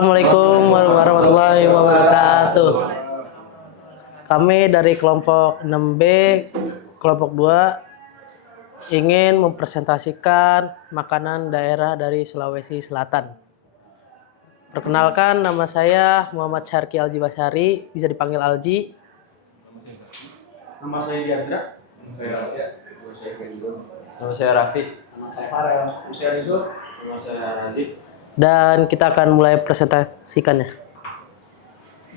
Assalamualaikum warahmatullahi wabarakatuh. Kami dari kelompok 6B, kelompok 2 ingin mempresentasikan makanan daerah dari Sulawesi Selatan. Perkenalkan, nama saya Muhammad Syarki Alji Basari, bisa dipanggil Alji. Nama saya Diandra. Nama saya Rasya. Nama saya Kendon. Nama saya Raffi. Nama saya Farel. Nama saya Rizul. Nama saya Nazif. Dan kita akan mulai presentasikannya.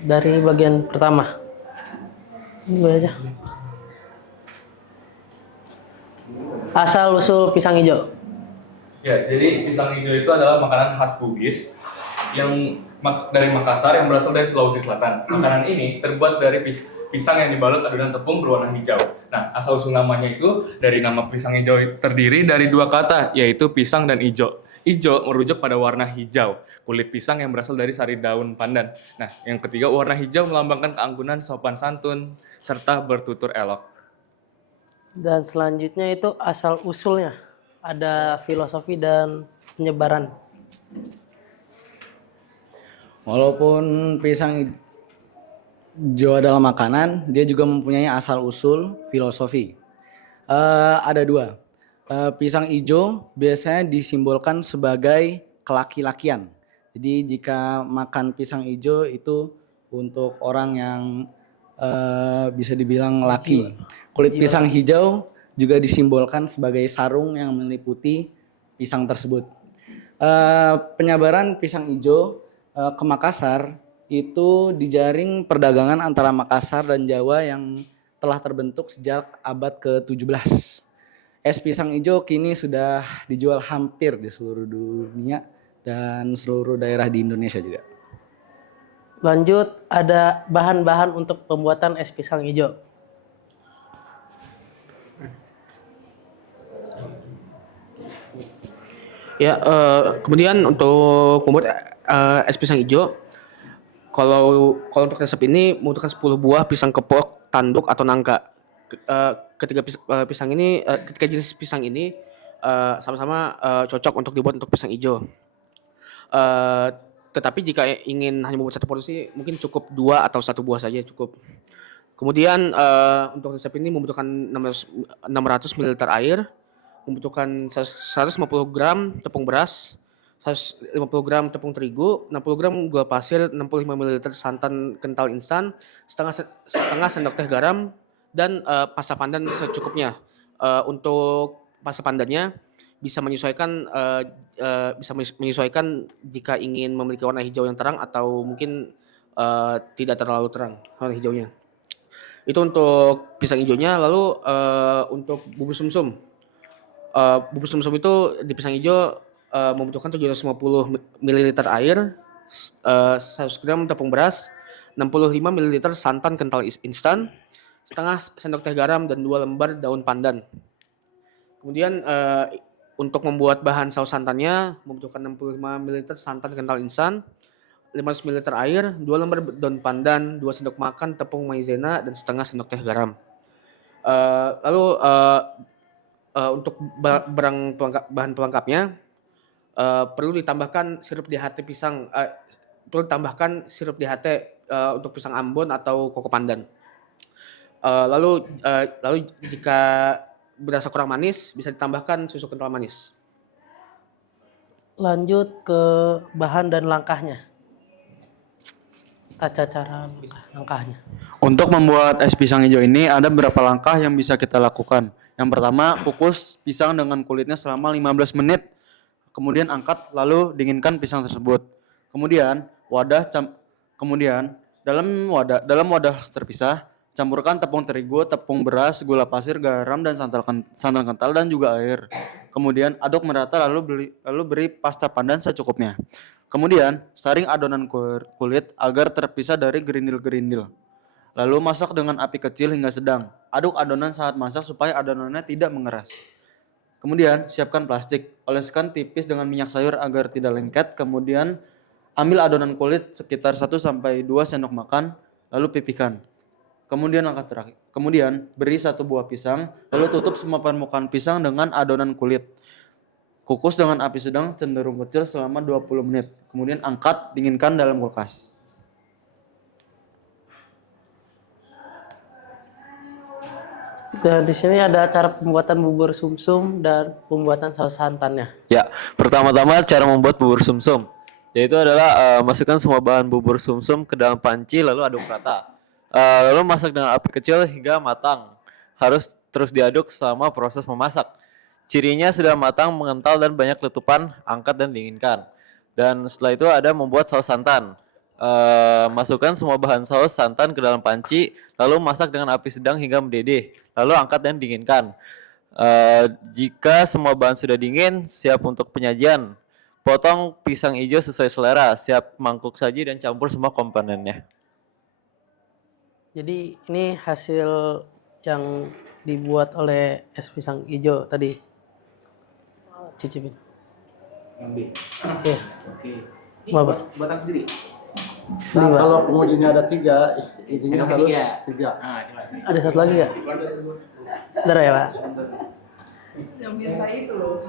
Dari bagian pertama. Ini aja. Asal usul pisang hijau. Ya, jadi pisang hijau itu adalah makanan khas Bugis yang dari Makassar yang berasal dari Sulawesi Selatan. Makanan ini terbuat dari pisang yang dibalut adonan tepung berwarna hijau. Nah, asal usul namanya itu dari nama pisang hijau terdiri dari dua kata, yaitu pisang dan ijo. Ijo merujuk pada warna hijau, kulit pisang yang berasal dari sari daun pandan. Nah, yang ketiga, warna hijau melambangkan keanggunan, sopan santun, serta bertutur elok. Dan selanjutnya itu asal usulnya. Ada filosofi dan penyebaran. Walaupun pisang hijau adalah makanan, dia juga mempunyai asal usul filosofi. Ada dua. Pisang hijau biasanya disimbolkan sebagai kelaki-lakian. Jadi jika makan pisang hijau itu untuk orang yang bisa dibilang laki. Kulit pisang hijau juga disimbolkan sebagai sarung yang meliputi pisang tersebut. Penyebaran pisang hijau ke Makassar itu dijaring perdagangan antara Makassar dan Jawa yang telah terbentuk sejak abad ke-17. Es pisang hijau kini sudah dijual hampir di seluruh dunia dan seluruh daerah di Indonesia juga. Lanjut, ada bahan-bahan untuk pembuatan es pisang hijau. Ya, kemudian untuk membuat es pisang hijau, kalau untuk resep ini membutuhkan 10 buah pisang kepok, tanduk atau nangka. Ketiga jenis pisang ini sama-sama cocok untuk dibuat untuk pisang hijau. Tetapi jika ingin hanya membuat satu porsi, mungkin cukup 2 atau 1 buah saja cukup. Kemudian untuk resep ini membutuhkan 600 ml air, membutuhkan 150 gram tepung beras, 150 gram tepung terigu, 60 gram gula pasir, 65 ml santan kental instan, setengah sendok teh garam, dan pasta pandan secukupnya. Untuk pasta pandannya bisa menyesuaikan jika ingin memiliki warna hijau yang terang atau mungkin tidak terlalu terang warna hijaunya. Itu untuk pisang hijaunya. Lalu untuk bubur sumsum. Bubur sumsum itu di pisang hijau membutuhkan 750 ml air, 100 gram tepung beras, 65 ml santan kental instan, setengah sendok teh garam, dan 2 lembar daun pandan. Kemudian untuk membuat bahan saus santannya membutuhkan 65 ml santan kental instan, 500 ml air, 2 lembar daun pandan, 2 sendok makan tepung maizena, dan setengah sendok teh garam. Lalu untuk bahan pelengkapnya perlu ditambahkan sirup DHT untuk pisang Ambon atau koko pandan. Lalu jika berasa kurang manis, bisa ditambahkan susu kental manis. Lanjut ke bahan dan langkahnya. Tata cara langkahnya. Untuk membuat es pisang hijau ini ada beberapa langkah yang bisa kita lakukan. Yang pertama, kukus pisang dengan kulitnya selama 15 menit. Kemudian angkat lalu dinginkan pisang tersebut. Kemudian dalam wadah terpisah campurkan tepung terigu, tepung beras, gula pasir, garam, dan santan kental dan juga air. Kemudian aduk merata lalu beri pasta pandan secukupnya. Kemudian saring adonan kulit agar terpisah dari gerindil-gerindil. Lalu masak dengan api kecil hingga sedang. Aduk adonan saat masak supaya adonannya tidak mengeras. Kemudian siapkan plastik, oleskan tipis dengan minyak sayur agar tidak lengket. Kemudian ambil adonan kulit sekitar 1-2 sendok makan, lalu pipihkan. Kemudian angkat terakhir. Kemudian beri 1 buah pisang, lalu tutup semua permukaan pisang dengan adonan kulit. Kukus dengan api sedang cenderung kecil selama 20 menit. Kemudian angkat, dinginkan dalam kulkas. Dan di sini ada cara pembuatan bubur sumsum dan pembuatan saus santannya. Ya, pertama-tama cara membuat bubur sumsum, yaitu adalah masukkan semua bahan bubur sumsum ke dalam panci lalu aduk rata. Lalu masak dengan api kecil hingga matang. Harus terus diaduk selama proses memasak. Cirinya sudah matang, mengental dan banyak letupan, angkat dan dinginkan. Dan setelah itu ada membuat saus santan. Masukkan semua bahan saus santan ke dalam panci, lalu masak dengan api sedang hingga mendidih, lalu angkat dan dinginkan. Jika semua bahan sudah dingin, siap untuk penyajian. Potong pisang hijau sesuai selera, siap mangkuk saji dan campur semua komponennya. Jadi ini hasil yang dibuat oleh es pisang hijau tadi. Cicipin. Ambil. Iya. Oke. Bapak. Buatan sendiri. Nah, kalau pengujinya ada 3, ininya Saya harus pakai 3. Nah, coba. Ada satu lagi nggak? Bentar ya Pak. Yang minta itu loh.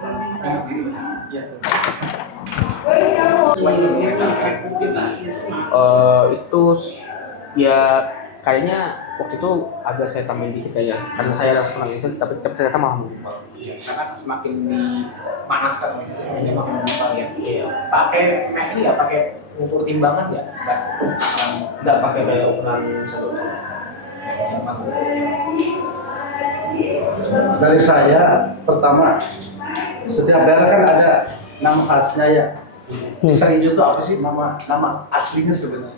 Itu ya kayaknya waktu itu agak saya tambahin dikit ya, karena saya rasa kurang itu, tapi ternyata mahal. Karena semakin dipanaskan jadi makin mengental ya. Pakai ini ya, pakai ukur timbangan ya, Mas? Nggak pakai kayak ukuran satu. Dari saya, pertama, setiap daerah kan ada nama khasnya ya. Pisang hijau itu apa sih nama aslinya sebenarnya?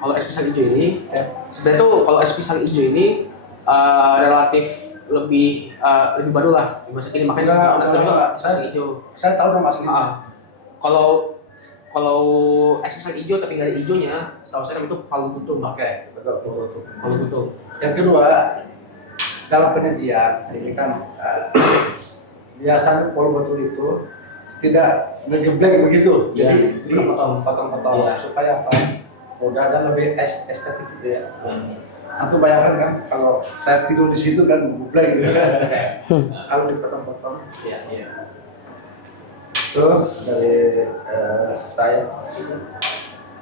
Kalau es pisang hijau ini, sebenarnya tuh kalau es pisang hijau ini relatif lebih baru lah di masa kini, makanya Enggak, es pisang hijau. Saya tahu nama aslinya. Kalau es pisang hijau tapi nggak ada hijaunya, setahu saya namanya itu palu butung. Oke, betul. Palu butung. Yang kedua, dalam penyajian ini kan biasanya pol betul itu tidak ngegeblek begitu, Ya, jadi potong-potong Ya. supaya apa? Mudah dan lebih estetik gitu ya. Aku bayangkan kan kalau saya tidur di situ kan ngegeblek gitu kan. Kalau dipotong-potong. Iya. Itu dari saya.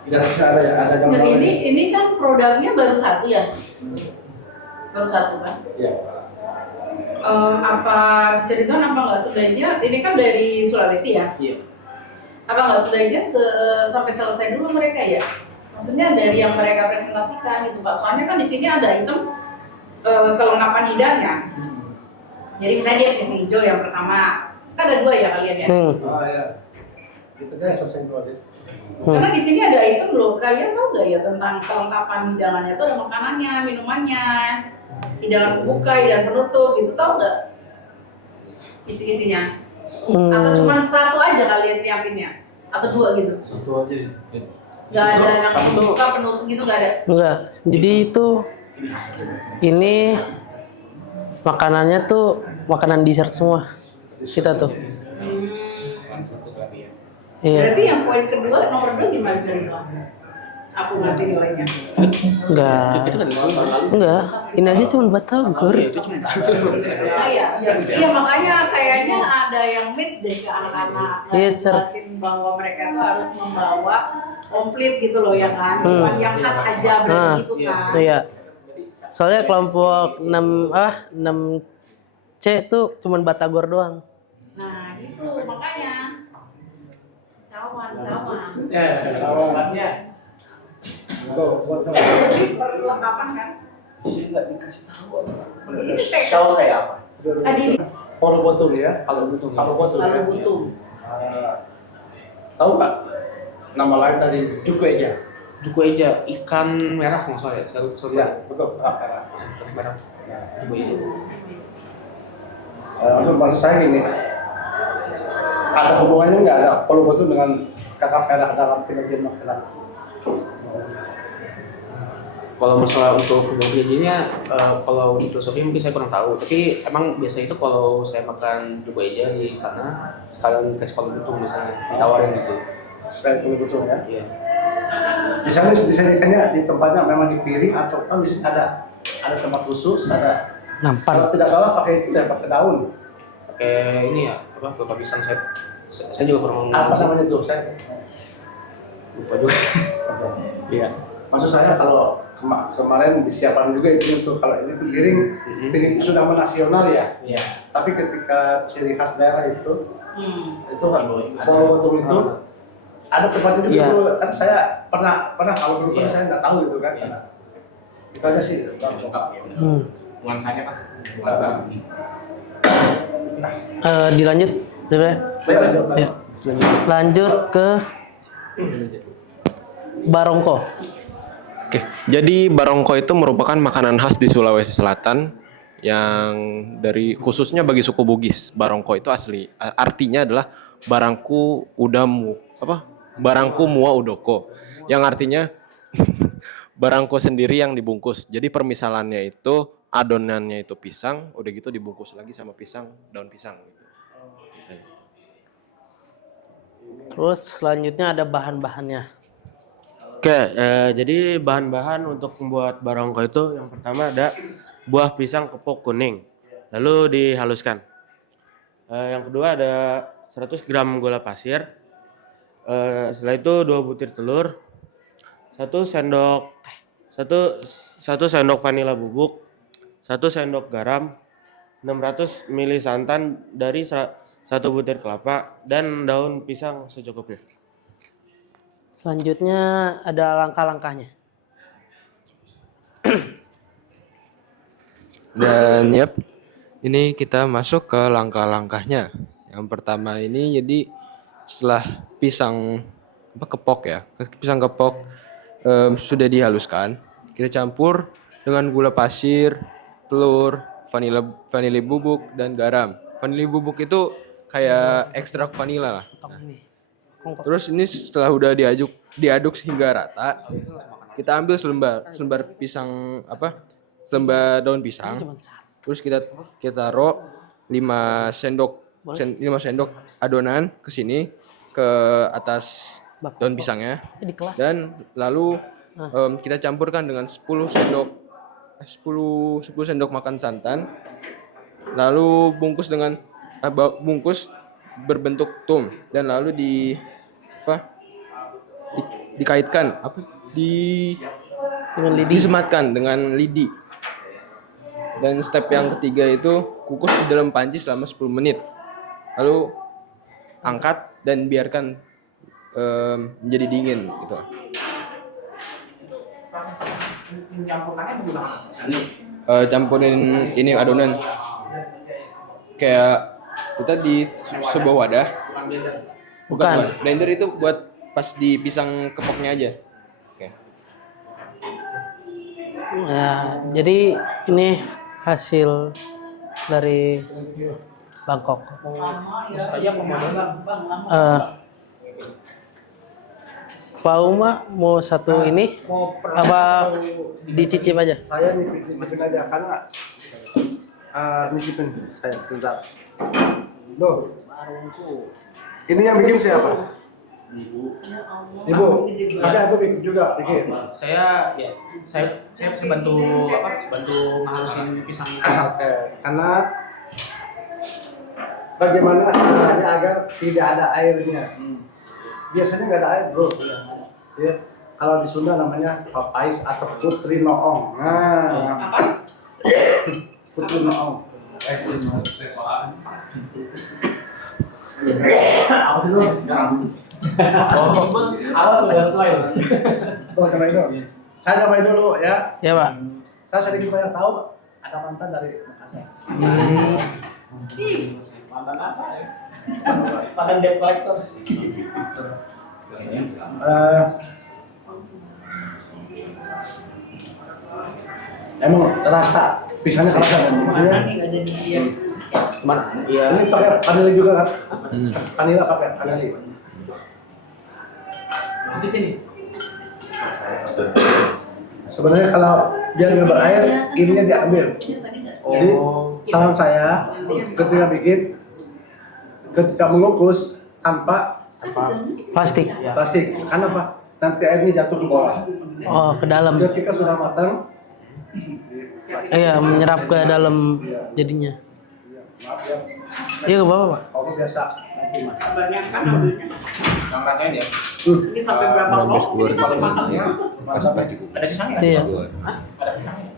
Tidak ada Nah gambar. ini kan produknya baru satu ya? Baru satu kan? Iya. Apa cerita apa nggak sebaiknya? Ini kan dari Sulawesi ya? Iya. Apa nggak sebaiknya sampai selesai dulu mereka ya? Maksudnya dari yang mereka presentasikan gitu Pak. Soalnya kan di sini ada item kelengkapan hidangnya. Jadi misalnya dia pisang hijau yang pertama, kan ada 2 ya kalian ya? Oh iya. Itu deh selesai dulu deh. Karena di sini ada item loh, kalian tahu nggak ya tentang kelengkapan hidangannya itu ada makanannya, minumannya, hidangan pembuka, hidangan penutup, gitu tahu nggak? Isi-isinya? Atau cuma satu aja kalian nyiapinnya? Atau 2 gitu? Satu aja. Nggak ada yang pembuka, penutup gitu nggak ada? Enggak. Jadi itu ini makanannya tuh makanan dessert semua. Kita tuh. Iya. Berarti yang poin kedua, nomor 2 gimana cerita? Aku ngasih nilainya. Enggak. Enggak. Ini aja cuma batagor. Iya makanya kayaknya ada yang miss deh ke anak-anak. Iya, Jelasin bahwa mereka tuh harus membawa komplit gitu loh ya kan. Bukan yang khas aja berarti gitu kan. Iya. Soalnya kelompok 6C tuh cuma batagor doang. Nah itu makanya. Cawan. Buat sama. Jadi perlengkapan kan? Sini nggak dikasih tahu. Ini saya Tahu kayak apa? tadi Polo botol ya. Kalau butuh. Polo botol ya. lalu butuh. Tahu nggak nama lain tadi Juku aja. Juku eja, ikan merah nggak salah ya? Sorry. Ya, betul. Ikan merah. Juku eja. Maksud saya gini, ada hubungannya nggak ada polo botol dengan kakak merah dalam penyajian makanan? Kalau masalah untuk filosofinya, kalau di filosofi mungkin saya kurang tahu. Tapi emang biasa itu kalau saya makan juku eja di sana, sekalian kasih palu butung misalnya, ditawarin gitu. Saya polo botol ya. Iya. Di sana disajikannya di tempatnya memang di piring atau kan di sini ada tempat khusus, ada. Nampar. Kalau tidak salah pakai itu ya, pakai daun. Pakai ini ya, apa Bapak Pisang saya juga kurang Apa namanya tuh? Saya lupa juga. Iya. maksud saya kalau kemarin disiapkan juga itu untuk kalau ini tuh piring itu sudah menasional ya. Iya. Tapi ketika ciri khas daerah itu Hmm. Bawang itu ada tempatnya juga Iya. tuh. Kan saya pernah kalau dulu Iya. saya nggak tahu gitu kan. Iya. Itu aja sih. Lengkap ya. Hmm. Nuansanya pas. Nuansa. Dilanjut, Dre. Ya. Lanjut ke barongko. Oke, jadi barongko itu merupakan makanan khas di Sulawesi Selatan yang dari khususnya bagi suku Bugis. Barongko itu artinya adalah barangku udamu barangku mua udoko, yang artinya barangku sendiri yang dibungkus. Jadi permisalannya itu adonannya itu pisang, udah gitu dibungkus lagi sama pisang, daun pisang gitu. Ceritanya. Terus selanjutnya ada bahan-bahannya. Oke, jadi bahan-bahan untuk membuat barongko itu yang pertama ada buah pisang kepok kuning, lalu dihaluskan. Yang kedua ada 100 gram gula pasir, setelah itu 2 butir telur, 1 sendok vanila bubuk, 1 sendok garam, 600 ml santan dari 1 butir kelapa, dan daun pisang secukupnya. Selanjutnya ada langkah-langkahnya. Dan ini kita masuk ke langkah-langkahnya. Yang pertama ini jadi setelah pisang kepok ya, pisang kepok sudah dihaluskan, kita campur dengan gula pasir, telur, vanili bubuk dan garam. Vanili bubuk itu kayak ekstrak vanila lah. Terus ini setelah udah diaduk sehingga rata, kita ambil selembar pisang selembar daun pisang. Terus kita taruh 5 sendok adonan ke sini ke atas daun pisangnya. Dan lalu kita campurkan dengan 10 sendok makan santan. Lalu bungkus berbentuk tum dan lalu dikaitkan disematkan dengan lidi. Dan step yang ketiga itu kukus di dalam panci selama 10 menit. Lalu angkat dan biarkan menjadi dingin gitu. Proses mencampurkannya menggunakan Campurin ini adonan kayak kita di sebuah wadah. Bukan. Blender itu buat pas di pisang kepoknya aja. Oke. Ya, jadi ini hasil dari Bangkok. Pak Uma mau satu ini apa dicicip aja? Saya nyicipin aja karena nyicipin saya bentar. Loh. Ini yang bikin siapa? Ibu, kakak itu bikin juga bikin. Saya bantu ngehalusin pisang itu. Oke, karena bagaimana caranya agar tidak ada airnya. Biasanya nggak ada air, bro. Ya, kalau di Sunda namanya papais atau putri noong. Nah, putri noong. Saya nyobain dulu ya. Ya, Pak. Saya sedikit banyak tahu ada mantan dari Makassar. Mantan apa ya? Mantan debt collectors. Emang rasa pisangnya kerasa kan? Mas, iya. Ini pakai vanili juga kan? Vanila pakai vanili. Di sini. Sebenarnya kalau biar nggak berair, ininya diambil. Jadi saran saya ketika mengukus tanpa Plastik. karena apa? Nanti airnya jatuh ke bawah. Oh, ke dalam. Ketika sudah matang, Iya, menyerap ke dalam jadinya. Maaf ya. Iya ke bawah Pak. Kamu biasa nanti mas. Sabarnya kan ambilnya. Yang rasain ya. Ini sampai berapa Berambes kok? keluar Ini kalau gitu. makan Ya. Kasih plastik. Ada pisangnya? Iya. Hah? Ada pisangnya?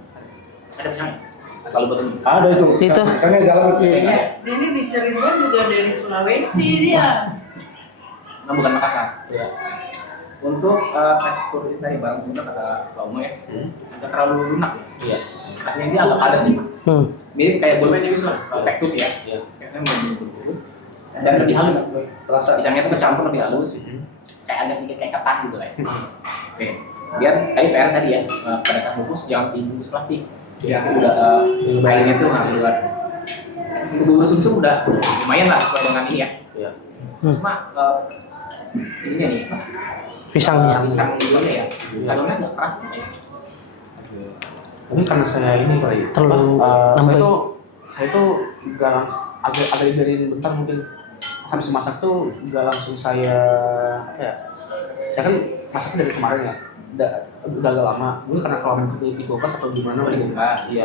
Ada pisangnya? Kalau betul. Ada itu. Itu. Kan yang dalam itu. Kayaknya ini di Cirebon juga dari Sulawesi dia. Nah, bukan Makassar. Iya. Untuk tekstur ini tadi barang bener kata Pak Umo ya. Nggak terlalu lunak ya. Iya. Aslinya dia agak padat nih. Hmm. Mirip kayak bolpen tipis lah. Tekstur ya. Iya. Biasanya bolpen dan lebih halus. Terasa. Pisangnya tuh bercampur lebih halus. Kayak agak sedikit kayak ketan gitu lah ya. Oke. Biar kayak PR tadi ya. Pada saat bungkus jangan dibungkus plastik. Ya, udah airnya tuh nggak keluar. Untuk bubur sumsum udah lumayan lah sesuai dengan ini ya. Iya. Cuma ininya nih, Pisangnya. pisang dulunya ya. Kalau nggak keras ya. Mungkin karena saya ini kali. Terlalu saya nambah. tuh nggak agak dibiarin bentar mungkin. Habis masak tuh nggak langsung saya apa ya? Saya kan masaknya dari kemarin ya. Udah agak lama. Mungkin karena kalau di kulkas atau gimana di kulkas. Iya.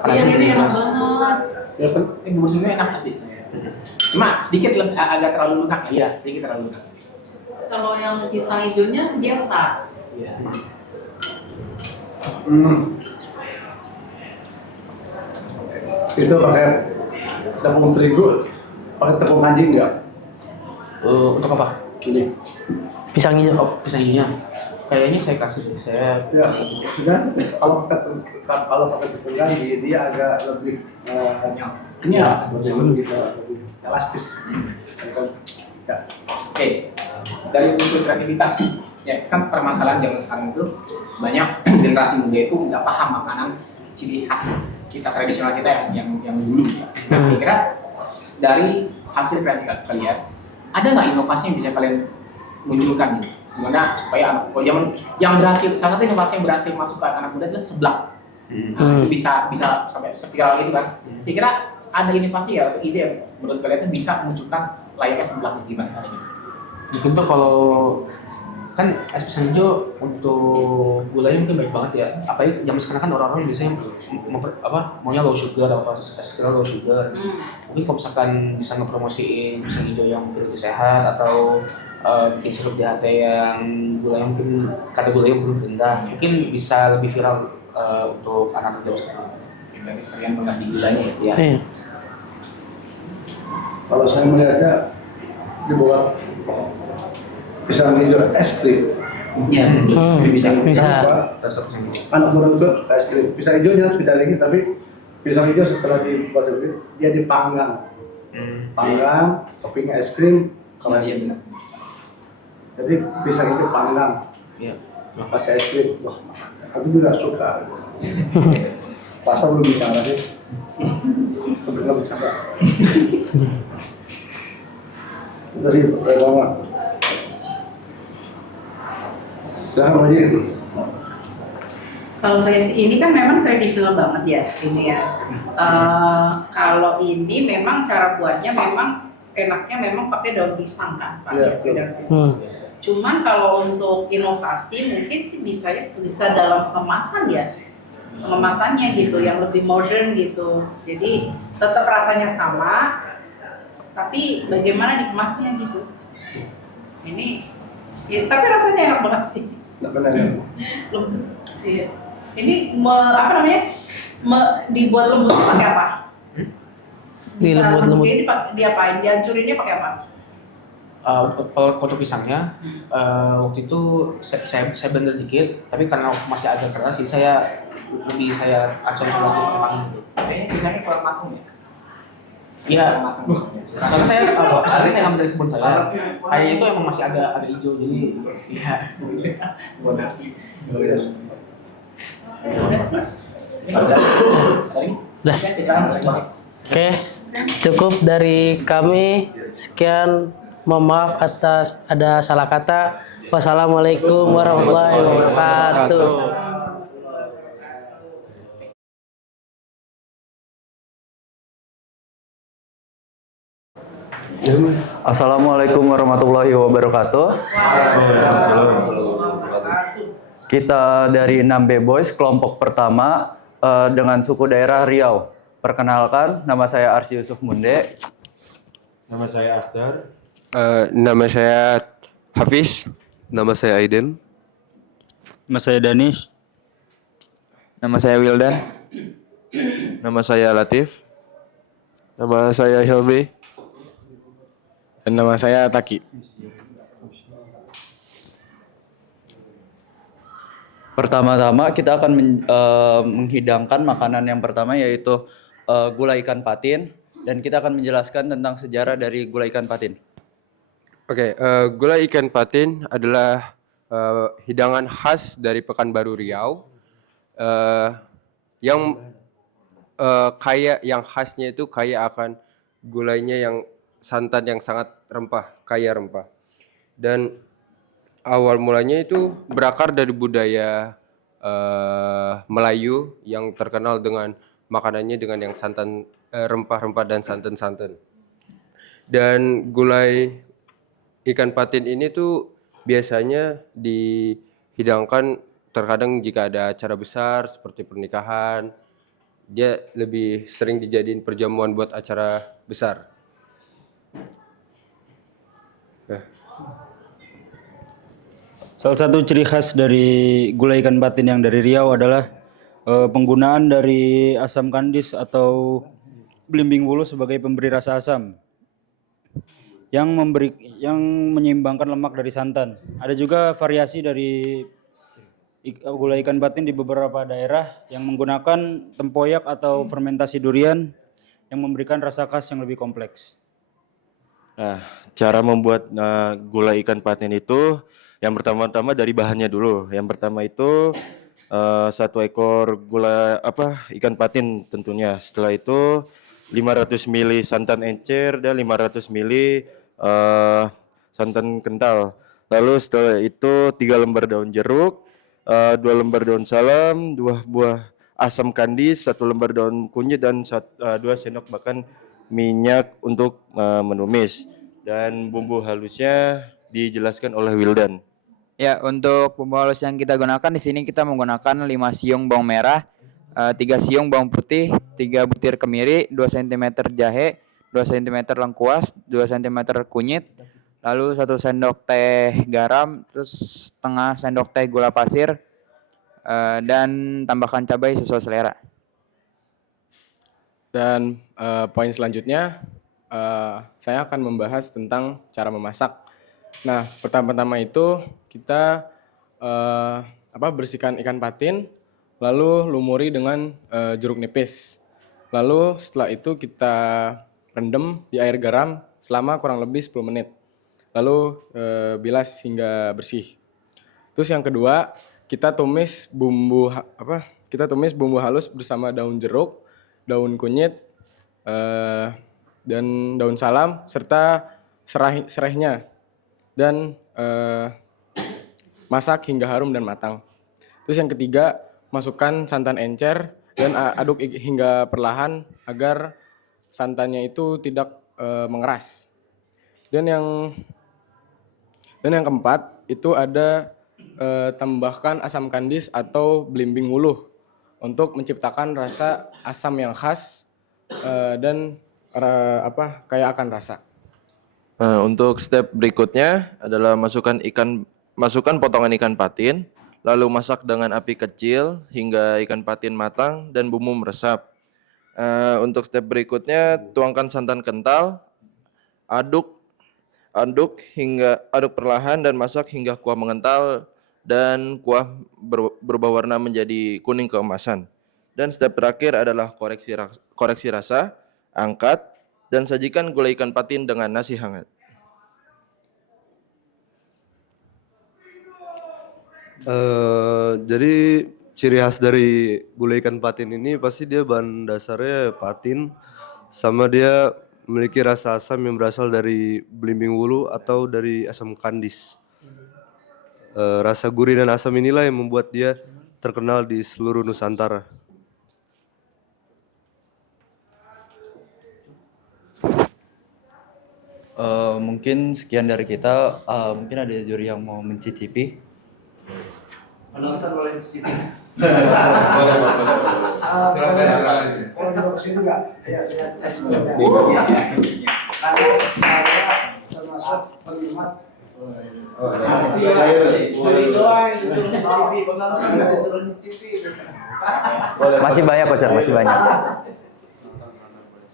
Iya ini enak banget. Ya kan. Bubur sumsumnya enak pasti. Cuma sedikit agak terlalu lunak ya. Iya, sedikit terlalu lunak. Kalau yang pisang hijaunya biasa. Iya. Itu pakai tepung terigu, pakai tepung kanji enggak? Untuk apa? Ini. Pisang hijau. Oh, pisang hijaunya. Kayaknya saya kasih deh. Saya Ya, sudah. Kalau pakai tepung kanji dia agak lebih kenyal, lebih elastis. Ya. Oke. Dari unsur kreativitas ya kan permasalahan zaman sekarang itu banyak generasi muda itu nggak paham makanan ciri khas kita tradisional kita yang dulu. Nah, kira-kira dari hasil kreatif kalian ada nggak inovasi yang bisa kalian munculkan nih? Gimana supaya kalau zaman yang berhasil, salah satu inovasi yang berhasil masuk ke anak muda adalah seblak. Nah, itu bisa sampai spiral gitu kan. Kira-kira ada inovasi ya atau ide yang menurut kalian itu bisa munculkan layaknya seblak gimana caranya gitu? mungkin tuh kalau kan es pisang hijau untuk gulanya mungkin baik banget ya. Apalagi zaman sekarang kan orang-orang biasanya maunya low sugar atau es krim low sugar. Mungkin kalau misalkan bisa ngepromosiin pisang hijau yang berarti sehat atau bikin sirup DHT yang gulanya mungkin kata gulanya belum rendah, mungkin bisa lebih viral untuk anak-anak zaman sekarang. Dari kalian mengganti gulanya ya. Iya. Kalau saya melihatnya dibuat pisang hijau es krim. Iya, bisa. Kenapa? Anak muda juga suka es krim. Pisang hijaunya tidak lagi, tapi pisang hijau setelah dibuat seperti itu, dia dipanggang. Panggang, toppingnya es krim, kalau Iya benar. jadi pisang hijau panggang. Iya. Kasih es krim, wah, aku juga suka. Pasar belum bicara sih. Belum bicara. Itu sih pertama. Jangan lagi. Kalau saya sih ini kan memang tradisional banget ya ini ya. Kalau ini memang cara buatnya memang enaknya memang pakai daun pisang kan, Iya, pakai daun pisang. Cuman kalau untuk inovasi mungkin sih bisa dalam kemasan ya, kemasannya gitu yang lebih modern gitu. Jadi tetap rasanya sama, tapi bagaimana dikemasnya gitu. Ini, ya, tapi rasanya enak banget sih. Nggak benar ya? Iya. Ini apa namanya? Dibuat lembut pakai apa? Dilembut-lembut. Ini diapain? Dihancurinnya pakai apa? Kalau untuk pisangnya waktu itu saya blender dikit, tapi karena masih agak keras, jadi saya acon lagi pakai tangan gitu. Kayaknya pisangnya kurang matang ya. Iya, karena saya ngambil dari kebun saya. Kayaknya itu emang masih agak hijau, jadi iya. Buat nasi. Udah sih. Dah. Oke, cukup dari kami. Sekian, mohon maaf atas ada salah kata. Wassalamualaikum warahmatullahi wabarakatuh. Assalamualaikum warahmatullahi wabarakatuh. Kita dari 6B Boys kelompok pertama dengan suku daerah Riau. Perkenalkan, nama saya Arsy Yusuf Munde. Nama saya Akhdar. Nama saya Hafiz. Nama saya Aiden. Nama saya Danis. Nama saya Wildan. Nama saya Latif. Nama saya Hilmi. Dan nama saya Taki. Pertama-tama kita akan menghidangkan makanan yang pertama yaitu gulai ikan patin, dan kita akan menjelaskan tentang sejarah dari gulai ikan patin. Oke, gulai ikan patin adalah hidangan khas dari Pekanbaru Riau, yang yang khasnya itu kaya akan gulainya yang santan yang sangat rempah, kaya rempah. Dan awal mulanya itu berakar dari budaya Melayu yang terkenal dengan makanannya dengan yang santan, rempah-rempah dan santan-santan. Dan gulai ikan patin ini tuh biasanya dihidangkan terkadang jika ada acara besar seperti pernikahan. Dia lebih sering dijadiin perjamuan buat acara besar. Salah satu ciri khas dari gulai ikan patin yang dari Riau adalah penggunaan dari asam kandis atau belimbing wulu sebagai pemberi rasa asam yang menyeimbangkan lemak dari santan. Ada juga variasi dari gulai ikan patin di beberapa daerah yang menggunakan tempoyak atau fermentasi durian yang memberikan rasa khas yang lebih kompleks. Nah, cara membuat gulai ikan patin itu yang pertama-tama dari bahannya dulu. Yang pertama itu 1 ekor ikan patin tentunya. Setelah itu 500 ml santan encer dan 500 ml santan kental. Lalu setelah itu 3 lembar daun jeruk, 2 lembar daun salam, 2 buah asam kandis, 1 lembar daun kunyit, dan 2 sendok makan minyak untuk menumis. Dan bumbu halusnya dijelaskan oleh Wildan. Ya, untuk bumbu halus yang kita gunakan di sini kita menggunakan 5 siung bawang merah, 3 siung bawang putih, 3 butir kemiri, 2 cm jahe, 2 cm lengkuas, 2 cm kunyit, lalu 1 sendok teh garam, terus setengah sendok teh gula pasir, dan tambahkan cabai sesuai selera. Dan poin selanjutnya saya akan membahas tentang cara memasak. Nah, pertama-tama itu kita bersihkan ikan patin, lalu lumuri dengan jeruk nipis. Lalu setelah itu kita rendam di air garam selama kurang lebih 10 menit. Lalu bilas hingga bersih. Terus yang kedua, kita tumis bumbu halus bersama daun jeruk, daun kunyit, dan daun salam serta serainya, dan masak hingga harum dan matang. Terus yang ketiga, masukkan santan encer dan aduk hingga perlahan agar santannya itu tidak mengeras. Dan yang keempat itu ada tambahkan asam kandis atau belimbing wuluh untuk menciptakan rasa asam yang khas dan kaya akan rasa. Nah, untuk step berikutnya adalah masukkan potongan ikan patin, lalu masak dengan api kecil hingga ikan patin matang dan bumbu meresap. Untuk step berikutnya, tuangkan santan kental, aduk perlahan dan masak hingga kuah mengental dan kuah berubah warna menjadi kuning keemasan. Dan step terakhir adalah koreksi rasa, angkat, dan sajikan gulai ikan patin dengan nasi hangat. Jadi ciri khas dari gulai ikan patin ini pasti dia bahan dasarnya patin, sama dia memiliki rasa asam yang berasal dari belimbing wulu atau dari asam kandis. Rasa gurih dan asam inilah yang membuat dia terkenal di seluruh Nusantara. Mungkin sekian dari kita. Mungkin ada juri yang mau mencicipi. Penonton boleh cicipin. Boleh. Kalau di sini enggak? Ya, tes. Iya. Karena saya termasuk penikmat. Masih banyak Coach, masih banyak.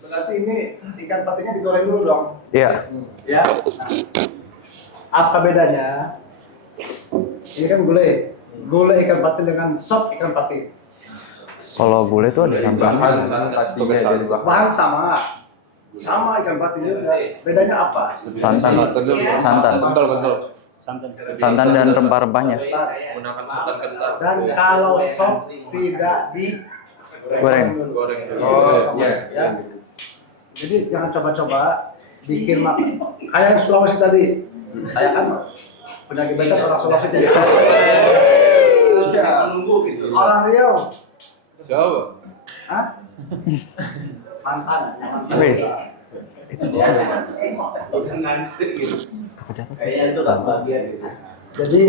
Berarti ini ikan patinnya digoreng dulu dong. Iya. Ya. Apa bedanya? Ini kan gulai. Gulai ikan patin dengan sop ikan patin. Kalau gulai itu ada santannya. Bahan sama. Sama ikan patin juga. Bedanya apa? Santan. Santan. Santan dan rempah-rempahnya. Gunakan santan kental. Dan kalau sop tidak di Goreng. Oh, ya. Jadi jangan coba-coba bikin kayak Sulawesi tadi. Saya kan punya gebetan orang Sulawesi jadi. Menunggu gitu. Orang Riau. Siapa? Hah? Mantan. Wih. Itu Jadi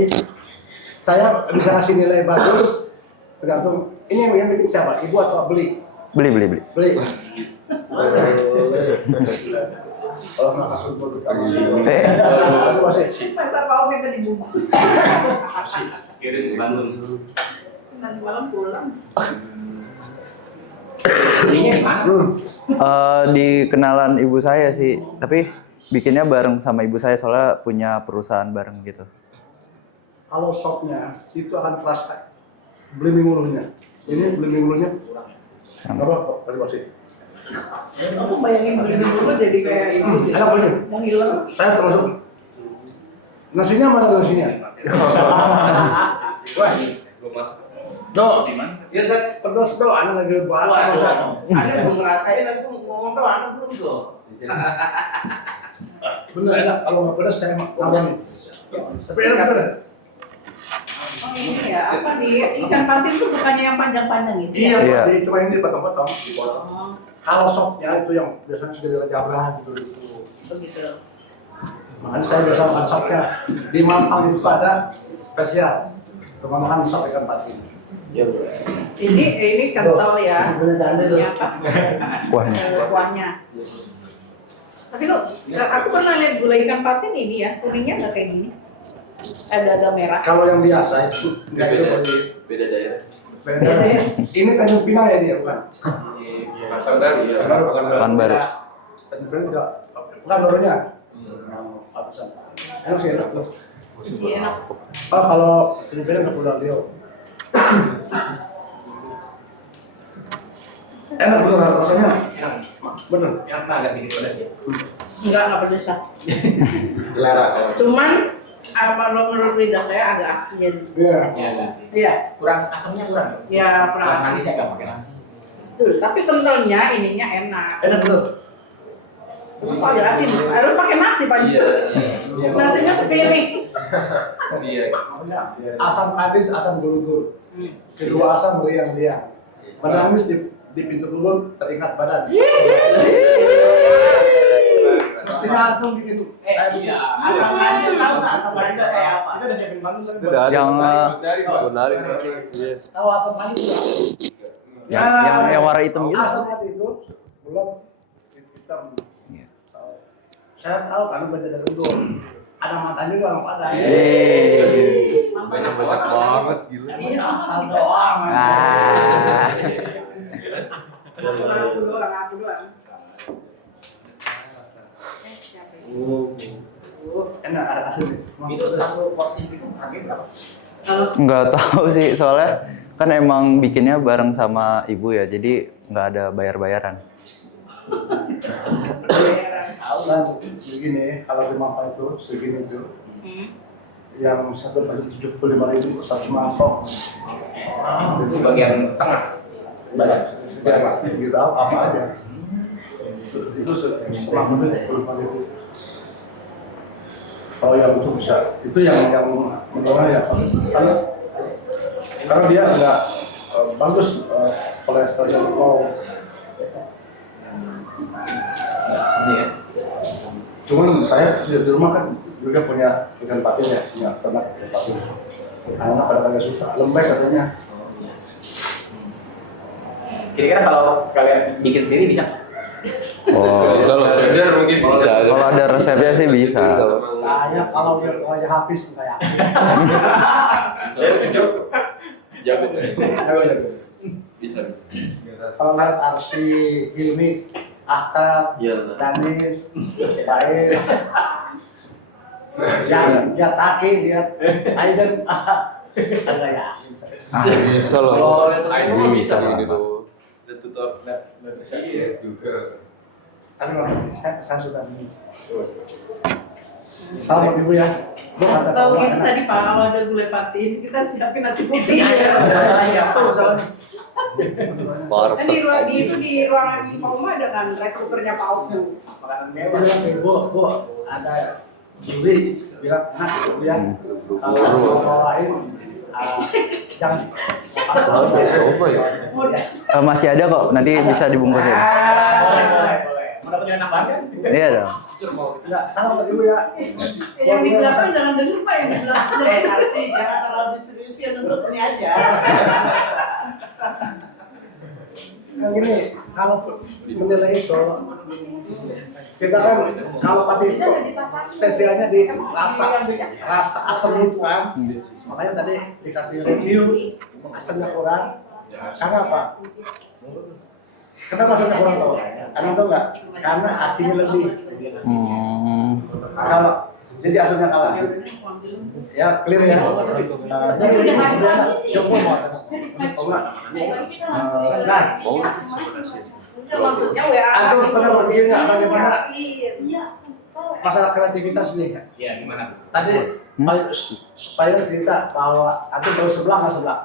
saya bisa ngasih nilai bagus tergantung ini yang bikin siapa? Ibu atau beli? Beli. Beli. Kalau nggak kasih produk Masa mau kita dibungkus. Kirim ke Bandung. Nanti malam pulang. Di kenalan ibu saya sih, tapi bikinnya bareng sama ibu saya soalnya punya perusahaan bareng gitu. Kalau sopnya itu akan kelas belimbing ulunya. Ini belimbing ulunya apa kok tadi masih? Aku bayangin beli dulu jadi kayak itu. Ada boleh. Mau hilang. Saya termasuk. Nasinya mana nasinya? Wah, Do, ya saya pedas do, anak lagi buat masak. Ada belum ngerasain aku ngomong tuh anak belum tuh. Bener enak, kalau nggak pedas saya makan. Tapi enak bener. Oh ini ya, apa di ikan patin tuh bukannya yang panjang-panjang gitu? Iya, cuma ini dipotong-potong. Kalau sopnya itu yang biasanya sudah dirajabah gitu. Begitu. Makanya saya biasa makan sopnya. Di Mampang itu ada spesial. Cuma makan sop ikan patin. Ini kental ya. Ini apa? Kuahnya. Tapi lo, aku pernah lihat gulai ikan patin ini ya, kuningnya nggak kayak gini. Ada merah. Kalau yang biasa itu nggak itu Beda daerah. beda. Ini Tanjung Pinang ya dia bukan? Pekanbaru ya. Pekanbaru. Tanjung Pinang juga bukan barunya. Atasan. Enak sih enak loh. Iya enak. Oh kalau Tanjung Pinang nggak pulang dia. Enak bener rasanya. Bener. Yang agak sedikit pedas ya. Enggak pedes lah. Selera. Cuman kalau menurut lidah saya agak asin. Iya. Ya agak sih. Iya. Kurang asamnya kurang. Ya kurang asin. Nanti saya nggak pakai nasi. Tuh, tapi kentalnya ininya enak. Enak bener. Cuma kalau agak asin, harus pakai nasi Pak. Iya. Nasinya sepiring. Iya. Asam kadis, asam gulugur. Kedua asam meriang-riang. Menangis di pintu kubur teringat badan. Mestinya antum gitu. Iya. Asam manis tahu nggak asam manis kayak apa? Kita udah siapin Bandung kan. Yang Menarik. Tahu asam manis nggak? yang warna hitam gitu. Asam manis itu belum hitam. Saya tahu karena baca dari Google. Ada matanya juga nggak ada. Banyak banget gila. Iya, asal doang. Aku doang. Siapa ini? Enak asli. Itu satu porsi itu harganya berapa? Nggak tahu sih soalnya kan emang bikinnya bareng sama ibu ya, jadi nggak ada bayar-bayaran. Dan begini, kalau di Mampang itu segini itu, yang satu baju 75.000 100 mangkok. Itu bagian tengah. Badan. Gitu apa aja. Itu setengah menit 75.000. Kalau yang itu bisa, itu yang menurut ya, karena dia agak bagus kolesterolnya low. Cuman saya di rumah kan juga punya ikan patin ya, punya ternak ikan patin. Anak-anak pada kagak suka, lembek katanya. Kira-kira kalau kalian bikin sendiri bisa nggak? Oh, kalau ada resepnya sih bisa. Saya kalau udah aja habis nggak yakin. Jago. Bisa. Kalau lihat Arsi, Hilmi, Akhtar, Danis, Baik, ya Taki, lihat Aiden, agak yakin. Bisa loh. Kalau lihat Ini bisa gitu. Lihat tutor, lihat juga. Tapi saya sudah ini. Selamat Ibu ya. Bu, kata Tahu Pak, gitu enak. tadi Pak, kalau ada gulai patin, kita siapin nasi putih. Kan di ruangan Pak Uma ada kan rice cookernya Pak Oku. Makanan mewah. Bu, ada juri bilang enak Bu ya. Kalau bawain jangan Masih ada kok, nanti bisa dibungkusin. Boleh. Mana punya anak banget? Iya dong. Enggak, sama Pak Ibu ya. Yang di belakang jangan denger Pak, yang di belakang jangan Kasih, jangan terlalu diseriusin untuk ini aja. Yang gini, kalau menilai itu kita kan kalau pati itu spesialnya di rasa asam itu kan. Makanya tadi dikasih review asamnya kurang. Karena apa? Kenapa asamnya kurang tahu? Karena tahu nggak? Karena asinnya lebih. Kalau jadi asamnya kalah. Ya clear ya. Nah, maksudnya WA. Antum pernah berpikir nggak bagaimana masalah kreativitas nih? Ya, gimana? Tadi supaya cerita bahwa antum tahu sebelah nggak sebelah?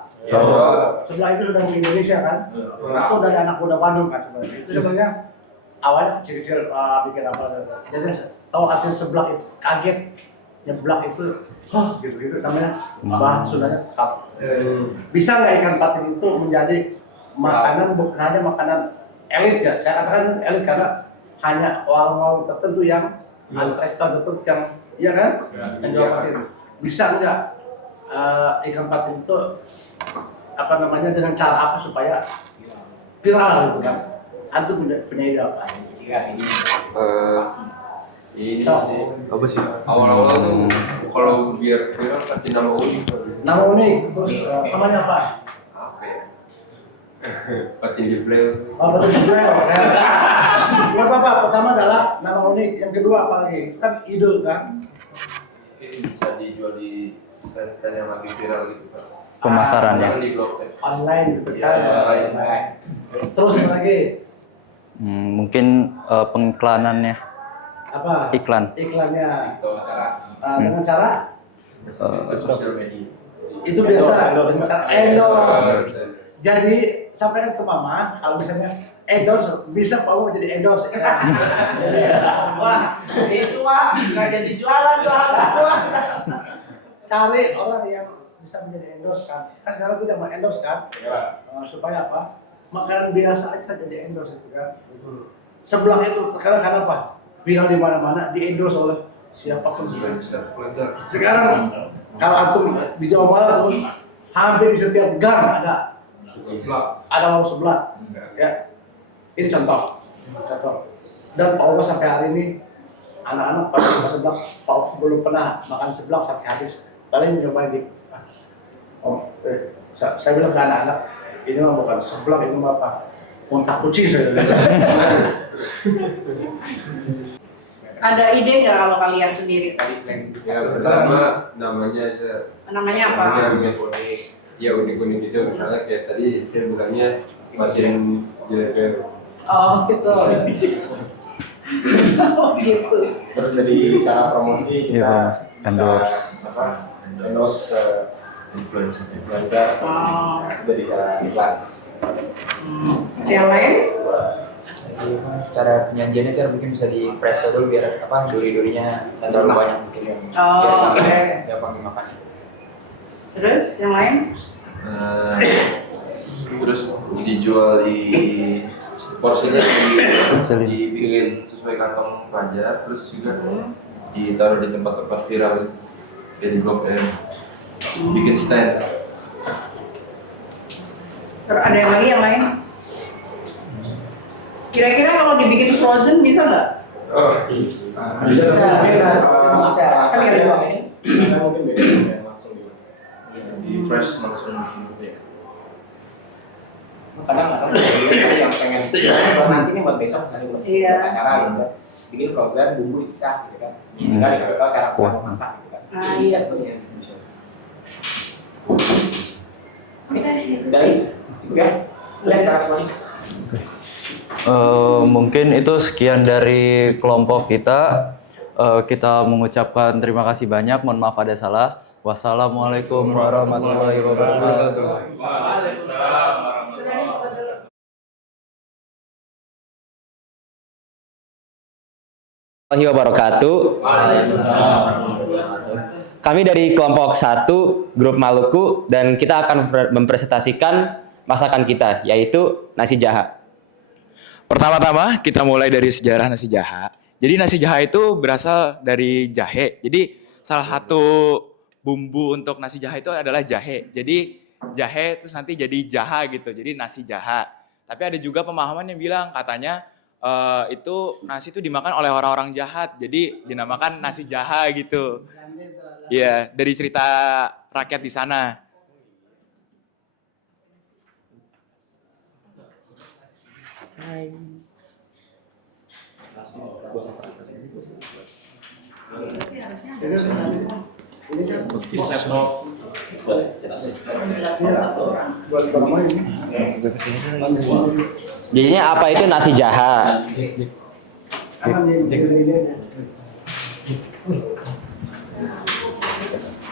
Sebelah itu sudah di Indonesia kan? Itu dari anak muda Bandung kan sebenarnya. Itu sebenarnya awalnya kecil-kecil bikin apa? Jadi tahu arti sebelah itu kaget, nyeblak itu, gitu namanya bahasa Sundanya kap. Bisa nggak ikan patin itu menjadi makanan bukan hanya makanan elit ya? Saya katakan elit karena hanya warung-warung tertentu yang restoran tertentu yang iya kan? Yang jual patin. Bisa nggak ikan patin itu apa namanya dengan cara apa supaya viral gitu kan? Antum punya ide apa? Ini sih apa sih awal-awal tuh kalau biar viral kasih nama unik. Nama unik, terus namanya apa? Apa ya? Patin Jibril. Oh, betul juga ya. Buat apa? Pertama adalah nama unik, yang kedua apa lagi? Kan ide kan? Mungkin bisa dijual di stand-stand yang lagi viral gitu kan. Pemasarannya. Jangan di blog ya. Online gitu kan? Online. Terus yang lagi? Mungkin pengiklanannya. Apa? Iklan. Iklannya. Dengan cara Dengan cara sosial media. itu biasa dengan cara endorse. Jadi sampaikan ke mama kalau misalnya endorse bisa Pak Umar jadi endorse. Wah, itu Wah, nggak jadi jualan tuh Wah. Cari orang yang bisa menjadi endorse kan. Kan sekarang kita mau endorse kan? Supaya apa? Makanan biasa aja jadi endorse itu kan. Sebelah itu terkadang karena apa? Viral di mana-mana di endorse oleh siapapun. Sekarang kalau antum di Jawa Barat tuh hampir di setiap gang ada warung sebelah. Ya, ini contoh. Dan Pak Umar sampai hari ini anak-anak pada suka seblak, Pak belum pernah makan seblak sampai habis. Paling nyobain di. Saya bilang ke anak-anak, ini mah bukan seblak, ini mah apa? Kontak kucing saya bilang. Ada ide nggak kalau kalian sendiri? Ya pertama namanya aja. Namanya apa? Namanya unik. Ya unik-unik gitu. Misalnya kayak tadi saya bilangnya patin Jibril. Oh gitu. Oh gitu. Terus dari cara promosi kita endorse. endorse ke influencer. Dari cara iklan. Yang lain? Cara penyajiannya cara mungkin bisa di presto dulu biar duri-durinya dan terlalu banyak mungkin yang Oke. gampang dimakan. Terus yang lain? Terus dijual di porsinya dibikin sesuai kantong pelajar, terus juga ditaruh di tempat-tempat viral kayak di Blok M. bikin stand. Terus ada yang lagi yang lain? Kira-kira kalau dibikin frozen bisa nggak? Oh, bisa. Bisa. Kali-kali doang ini. Bisa mungkin beda langsung di fresh langsung gitu ya. Kadang ada yang pengen nanti nih buat besok nanti buat acara gitu, bikin frozen bumbu bisa gitu kan, tinggal dikasih tahu cara masak gitu kan. Bisa tuh ya. Dari ya, udah sekarang masih. Mungkin itu sekian dari kelompok kita. Kita mengucapkan terima kasih banyak. Mohon maaf ada salah. Wassalamualaikum warahmatullahi wabarakatuh. Waalaikumsalam. Warahmatullahi wabarakatuh. Kami dari kelompok 1 grup Maluku dan kita akan mempresentasikan masakan kita yaitu nasi jaha. Pertama-tama kita mulai dari sejarah nasi jaha. Jadi nasi jaha itu berasal dari jahe. Jadi salah satu bumbu untuk nasi jaha itu adalah jahe. Jadi jahe terus nanti jadi jaha gitu. Jadi nasi jaha. Tapi ada juga pemahaman yang bilang katanya itu nasi itu dimakan oleh orang-orang jahat. Jadi dinamakan nasi jaha gitu. Iya, dari cerita rakyat di sana. Jadinya apa itu nasi jaha?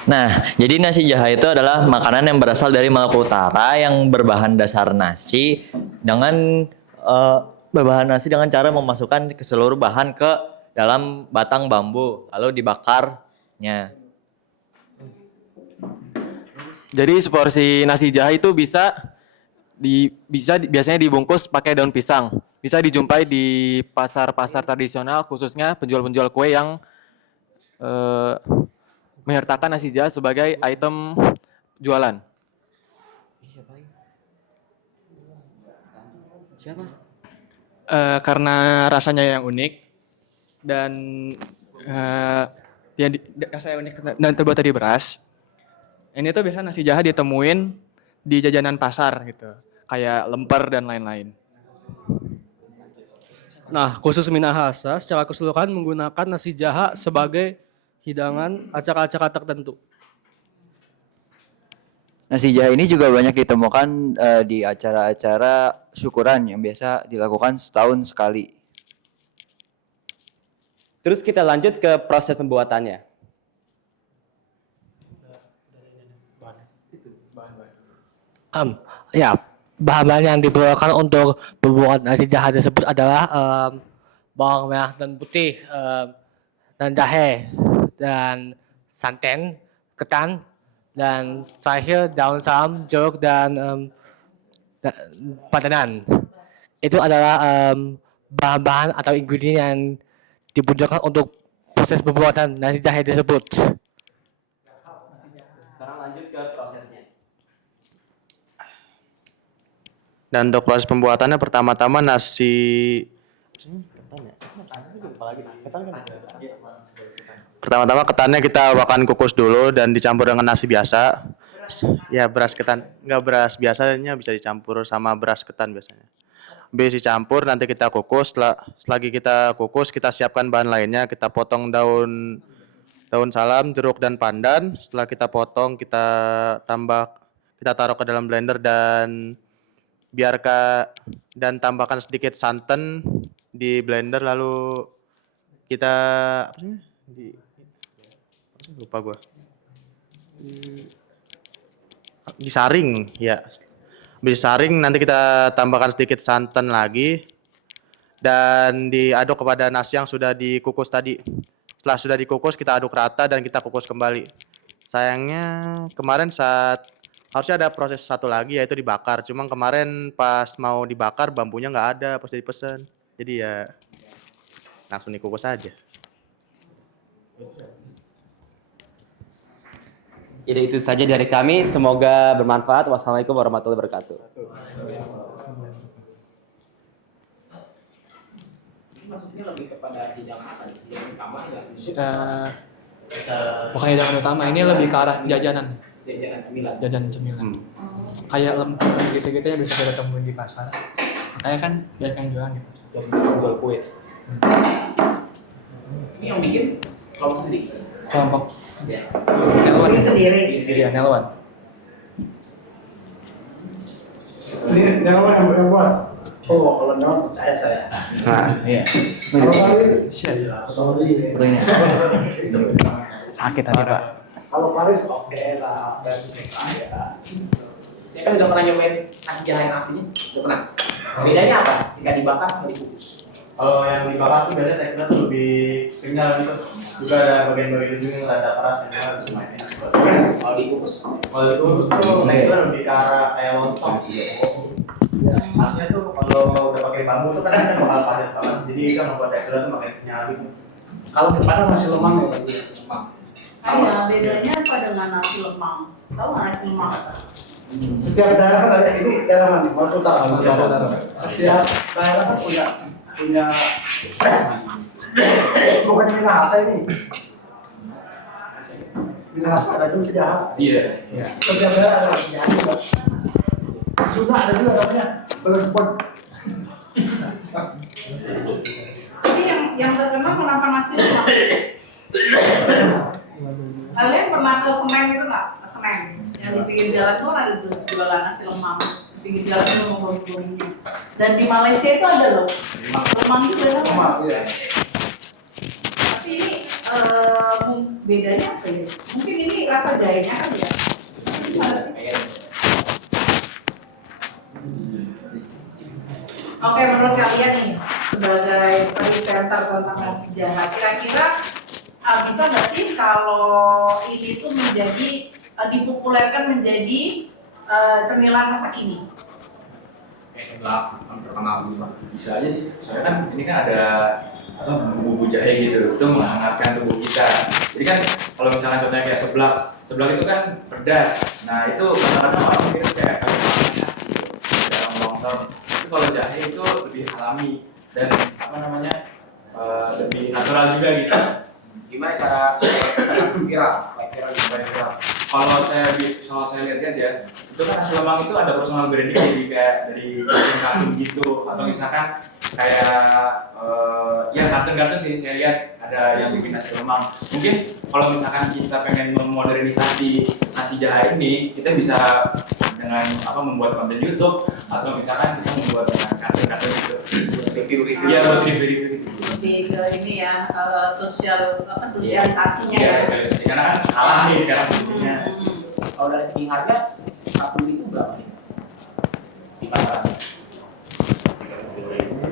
Nah, jadi nasi jaha itu adalah makanan yang berasal dari Maluku Utara yang berbahan dasar nasi dengan cara memasukkan ke seluruh bahan ke dalam batang bambu lalu dibakarnya. Jadi seporsi nasi jaha itu biasanya dibungkus pakai daun pisang. Bisa dijumpai di pasar-pasar tradisional khususnya penjual-penjual kue yang menyertakan nasi jaha sebagai item jualan. Karena rasanya yang unik dan rasanya unik dan terbuat dari beras. Ini tuh biasa nasi jaha ditemuin di jajanan pasar gitu, kayak lemper dan lain-lain. Nah, khusus Minahasa secara keseluruhan menggunakan nasi jaha sebagai hidangan acara-acara tertentu. Nasi jaha ini juga banyak ditemukan di acara-acara syukuran yang biasa dilakukan setahun sekali. Terus kita lanjut ke proses pembuatannya. Ya, bahan-bahan yang diperlukan untuk membuat nasi jaha tersebut adalah bawang merah dan putih, dan jahe, dan santan, ketan, dan terakhir daun salam, jeruk, dan padanan. Itu adalah bahan-bahan atau ingredient yang dibutuhkan untuk proses pembuatan nasi jahe tersebut. Sekarang lanjut ke prosesnya. Dan untuk proses pembuatannya pertama-tama ketannya kita akan kukus dulu dan dicampur dengan nasi biasa. Ya beras ketan, nggak beras biasanya bisa dicampur sama beras ketan biasanya. Habis dicampur nanti kita kukus. Selagi kita kukus kita siapkan bahan lainnya. Kita potong daun salam, jeruk dan pandan. Setelah kita potong kita taruh ke dalam blender dan tambahkan sedikit santan di blender lalu kita disaring ya. Disaring nanti kita tambahkan sedikit santan lagi dan diaduk kepada nasi yang sudah dikukus tadi. Setelah sudah dikukus kita aduk rata dan kita kukus kembali. Sayangnya kemarin harusnya ada proses satu lagi yaitu dibakar. Cuma kemarin pas mau dibakar bambunya nggak ada pas dipesan. Jadi ya langsung dikukus aja. Jadi itu saja dari kami. Semoga bermanfaat. Wassalamualaikum warahmatullahi wabarakatuh. Maksudnya lebih kepada hidangan apa nih? Hidangan utama ya? Bukan hidangan utama, ini lebih ke arah jajanan. Jajanan cemilan. Jajanan cemilan. Kayak lempar gitu-gitu yang bisa kita temuin di pasar. Makanya kan banyak yang jualan gitu. Jual kue. Ini yang bikin kelompok sendiri. Kelompok Ya. Nelwan. Bikin sendiri. Iya, Nelwan. Ini Nelwan yang buat. Oh, kalau Nelwan percaya saya. Nah, iya. Kalau kali Sorry. Sakit tadi, Pak. Kalau Paris oke lah, dan saya. Saya kan udah pernah nyobain nasi jahe yang aslinya. Udah pernah. Bedanya apa? Jika dibakar sama dikukus. Kalau yang dibakar tuh biasanya teksturnya tuh lebih kenyal gitu. Juga ada bagian-bagian ujung yang rada keras yang harus semuanya. Kalau dikukus. Kalau dikukus tuh teksturnya lebih ke arah kayak lontong. Aslinya tuh kalau udah pakai bambu tuh kan ada bakal padat banget. Jadi kita membuat teksturnya tuh makin kenyal gitu. Kalau di Padang masih lemang ya, Pak? Lemang. Kayak bedanya apa dengan nasi lemang? Tahu nggak nasi lemang? Setiap daerah kan ada ini daerah mana? Maluku Utara. Setiap daerah kan punya bukan Minahasa ini. Minahasa ada juga jahat. Iya. Setiap daerah ada jahat juga. Sunda ada juga namanya Belengkon. Tapi yang terkenal kenapa nasi lemang? Kalian pernah ke Senen itu nggak? Senen yang di pinggir jalan tuh ada tuh jualan nasi lemang. Di pinggir jalan itu ngomong-ngomongnya. Dan di Malaysia itu ada loh. Lemang itu ada. Lemang, iya. Tapi ini bedanya apa ya? Mungkin ini rasa jahenya kan ya. Oke, menurut kalian nih sebagai presenter tentang nasi jahat, kira-kira bisa nggak sih kalau ini tuh menjadi dipopulerkan menjadi cemilan masa kini? Kayak sebelah terkenal bisa aja sih. Soalnya kan ini kan ada bumbu jahe gitu, itu menghangatkan tubuh kita. Jadi kan kalau misalnya contohnya kayak seblak itu kan pedas. Nah itu kadang-kadang orang mikir kayak dalam long term. Itu kalau jahe itu lebih alami dan lebih natural juga gitu. Gimana cara viral? Supaya viral. Kalau saya lihat ya, itu kan nasi lemang itu ada personal branding jadi kayak dari kartun gitu atau misalkan kayak ya kartun-kartun sih saya lihat ada yang bikin nasi lemang. Mungkin kalau misalkan kita pengen memodernisasi nasi jahe ini, kita bisa dengan membuat konten YouTube atau misalkan kita membuat kartun-kartun gitu. Review-review. Iya, buat review-review gitu. Lebih ke ini ya sosialisasinya ya. Sosialisasi karena kan kalah nih sekarang fungsinya. Kalau dari segi harga satu itu berapa nih? Di pasaran?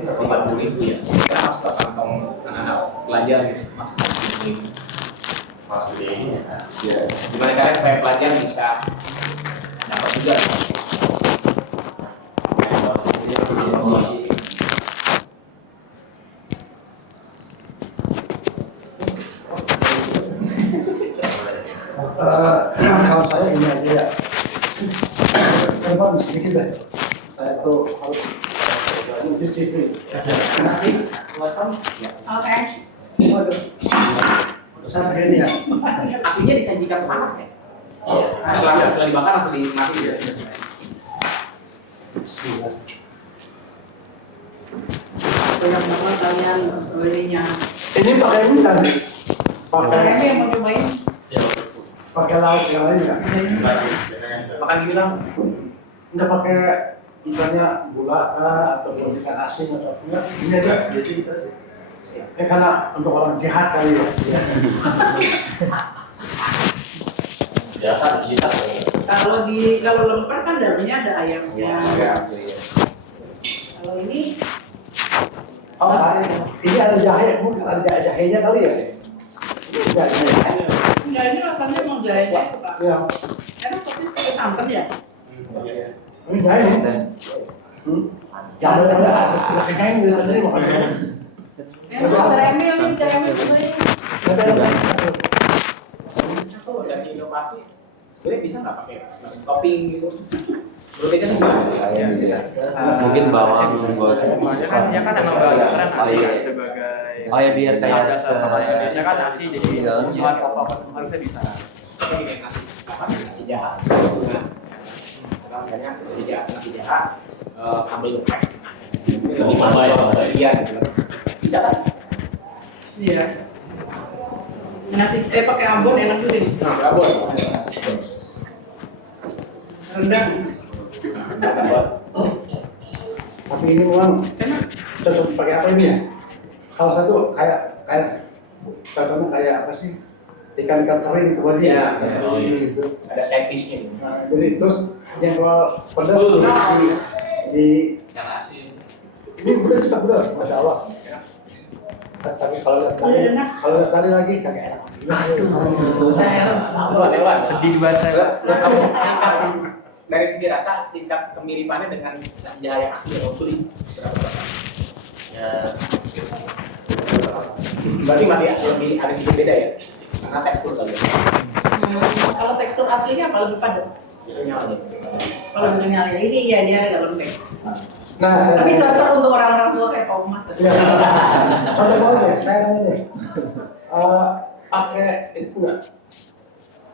30.000 ya. Kita masuk ke kantong anak-anak pelajar gitu, masuk ke 30.000. Masuk di. Ya. Gimana caranya supaya pelajar bisa dapat juga? Kalau saya ini aja ya. Saya mau sedikit deh. Saya tuh harus mencicipi. Oke. Saya begini ya. Aslinya disajikan panas ya? Nah, setelah dibakar langsung dinikmati ya. Banyak banget kalian belinya. Ini pakai ini tadi. Kalian yang mau cobain? Pakai lauk yang lain ya. Makan gini lah. Enggak pakai misalnya gula atau ikan asin atau enggak. Ini aja. Jadi kita karena untuk orang jahat kali ya. Jahat kita. Kalau lemper kan dalamnya ada ayamnya. Kalau ini ini ada jahe, mungkin ada jahenya kali ya. enggak, ini rasanya emang jahenya itu Pak. Iya. Karena seperti pakai santan ya. Ini jahe. Jangan ada kayak gitu tadi makan. Ceremil ini. Aku kasih inovasi Boleh bisa nggak pakai topping gitu? Bro biasanya bisa. Mungkin bawang Ya kan emang agak keren sebagai Oh ya biar kayak biasanya kan nasi jadi bahan pokok harusnya bisa. Tapi kayak nasi jahat. Nah, misalnya nasi jahat sambal geprek. Lebih mahal iya gitu. Bisa kan? Iya. Nasi pakai Ambon enak juga nih. Ambon. Rendang. Tapi ini memang cocok pakai apa ini ya? Kalau satu kayak contohnya kayak apa sih? Ikan-ikan teri gitu buat dia. Oh iya. Ada side dish-nya gitu. Nah, jadi terus yang kalau pedas di yang asin. ini udah suka udah, masya Allah. Tapi kalau lihat tadi lagi kagak enak. Lewat. Sedih banget saya. Dari segi rasa tingkat kemiripannya dengan nasi jahat yang asli atau tuli berapa persen? Ya. Berarti masih lebih ada sedikit beda ya? Karena tekstur kali ya. Kalau tekstur aslinya apa lebih padat? Kalau dengan ini ya dia agak lembek. Nah, Tapi cocok untuk orang-orang tua kayak tomat. Contoh banget deh, saya nanya deh. Pakai itu enggak?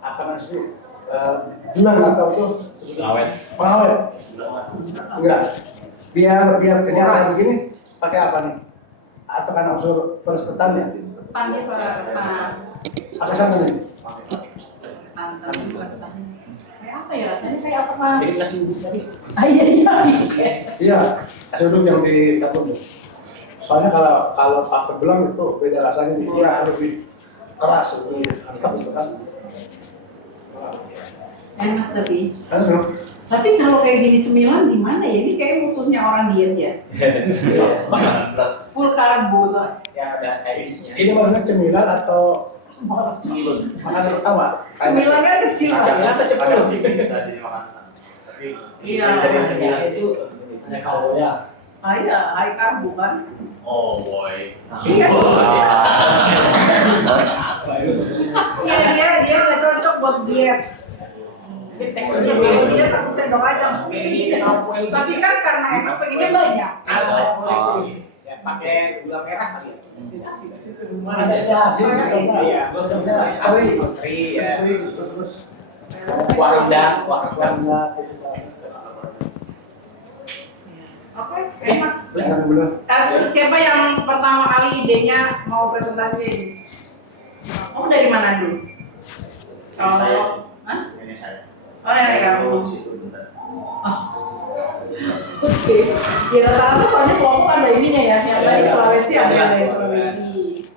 Apa nasi? Gula atau itu? Pengawet. Enggak. Biar kenyal kayak begini, pakai apa nih? Atau kan unsur peres ketannya? Ketannya Pak. Pakai santan nih? Santan. Kayak apa ya rasanya? Kayak apa Pak? Jadi nasi uduk tadi. Iya. Iya, nasi uduk yang di dapur. Soalnya kalau pakai belang itu beda rasanya, dia lebih keras, lebih mantap gitu kan. Enak tapi. Enak. Tapi kalau kayak gini cemilan gimana ya? Ini kayak musuhnya orang diet ya. Makanan berat. Full karbo tuh. Ya ada side dish-nya. Ini maksudnya cemilan atau Cemilun. makanan pertama? Cemilan kan kecil Pak. Cemilan kecil Ada sih bisa jadi makanan. Tapi Iya. jadi cemilan itu ada kalorinya. Ah iya, high carbo kan. Oh boy. Iya. Iya dia nggak cocok buat diet. Teksturnya beda dia 1 sendok aja. Tapi kan karena enak pengennya banyak. Ya pakai gula merah kali ya. Ada asin, Iya. Asin, teri ya. Kuah rendang. Oke, enak. Siapa yang pertama kali idenya mau presentasi ini? Oh dari mana dulu? Oh, hah? Oh dari kamu. Oke. Ya rata-rata soalnya kelompok ada ininya ya. Yang dari Sulawesi ada yang dari Sulawesi.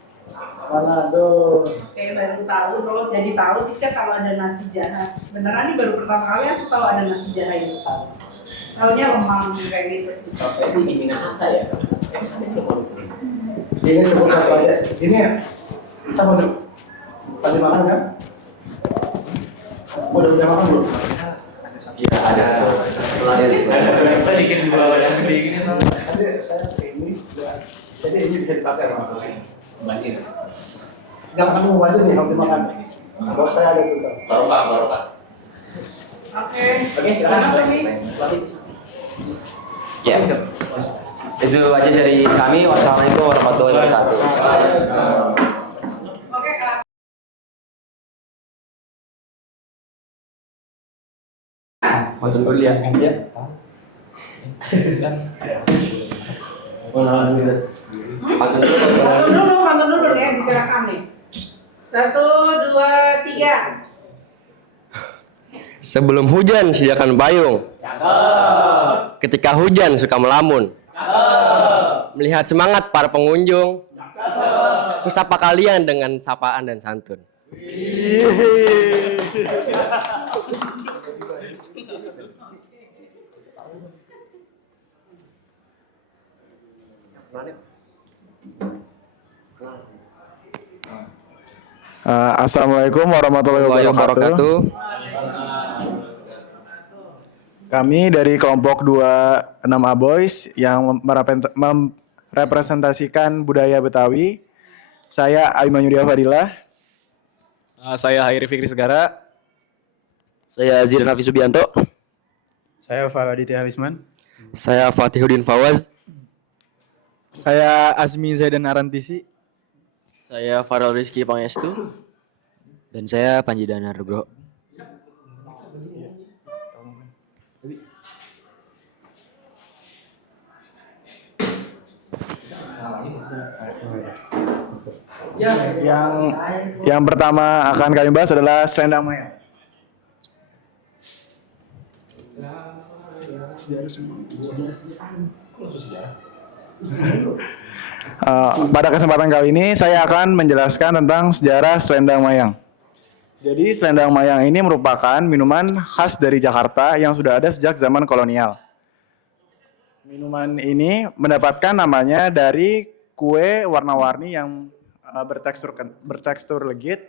Manado. Oke, baru tahu terus jadi tahu teacher kalau ada nasi jahat. Beneran ini baru pertama kali aku tahu ada nasi jahat itu. Taunya lemang kayak gitu. Setahu saya di Minahasa ya. Ini cukup satu aja. Ini ya. Kita mau tadi makan kan? Udah makan belum? Iya ada. Kita bikin dua yang gede gini sama. Nanti saya ini. Jadi ini bisa dipakai sama Bazir. Jangan kamu aja nih kalau dimakan. Kalau saya ada tuh. Baru Pak. Oke. Oke, silakan. Ya. Itu aja dari kami. Wassalamualaikum warahmatullahi wabarakatuh. Oke, Foto dulu ya, aja. Pantun dulu ya, bicarakan nih. 1, 2, 3. Sebelum hujan sediakan payung. Ketika hujan suka melamun. Melihat semangat para pengunjung. Kusapa kalian dengan sapaan dan santun. Assalamualaikum warahmatullahi wabarakatuh. Kami dari kelompok 26 A Boys yang merepresentasikan budaya Betawi. Saya Aiman Yudia Fadilah. Saya Hairi Fikri Segara. Saya Zidan Hafiz Subianto. Saya Faraditya Harisman. Saya Fatihudin Fawaz. Saya Azmi Zaidan Arantisi. Saya Farel Rizky Pangestu. Dan saya Panji Danarugro. Yang pertama akan kami bahas adalah selendang mayang. Pada kesempatan kali ini saya akan menjelaskan tentang sejarah selendang mayang. Jadi selendang mayang ini merupakan minuman khas dari Jakarta yang sudah ada sejak zaman kolonial. Minuman ini mendapatkan namanya dari kue warna-warni yang bertekstur legit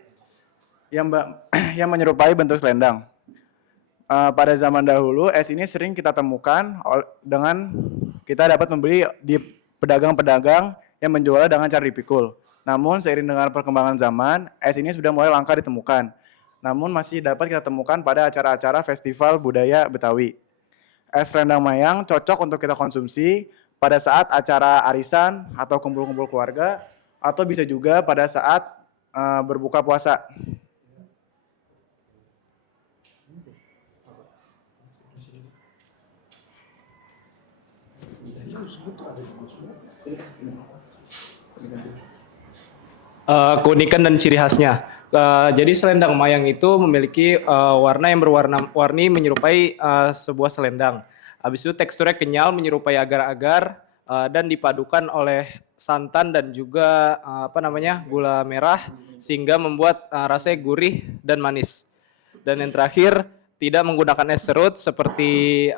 yang menyerupai bentuk selendang. Pada zaman dahulu es ini sering kita temukan dengan kita dapat membeli di pedagang-pedagang yang menjualnya dengan cara dipikul. Namun seiring dengan perkembangan zaman, es ini sudah mulai langka ditemukan. Namun masih dapat kita temukan pada acara-acara festival budaya Betawi. Es selendang mayang cocok untuk kita konsumsi pada saat acara arisan atau kumpul-kumpul keluarga, atau bisa juga pada saat berbuka puasa. Keunikan dan ciri khasnya. Jadi selendang mayang itu memiliki warna yang berwarna-warni menyerupai sebuah selendang. Habis itu teksturnya kenyal menyerupai agar-agar dan dipadukan oleh santan dan juga gula merah sehingga membuat rasanya gurih dan manis. Dan yang terakhir tidak menggunakan es serut seperti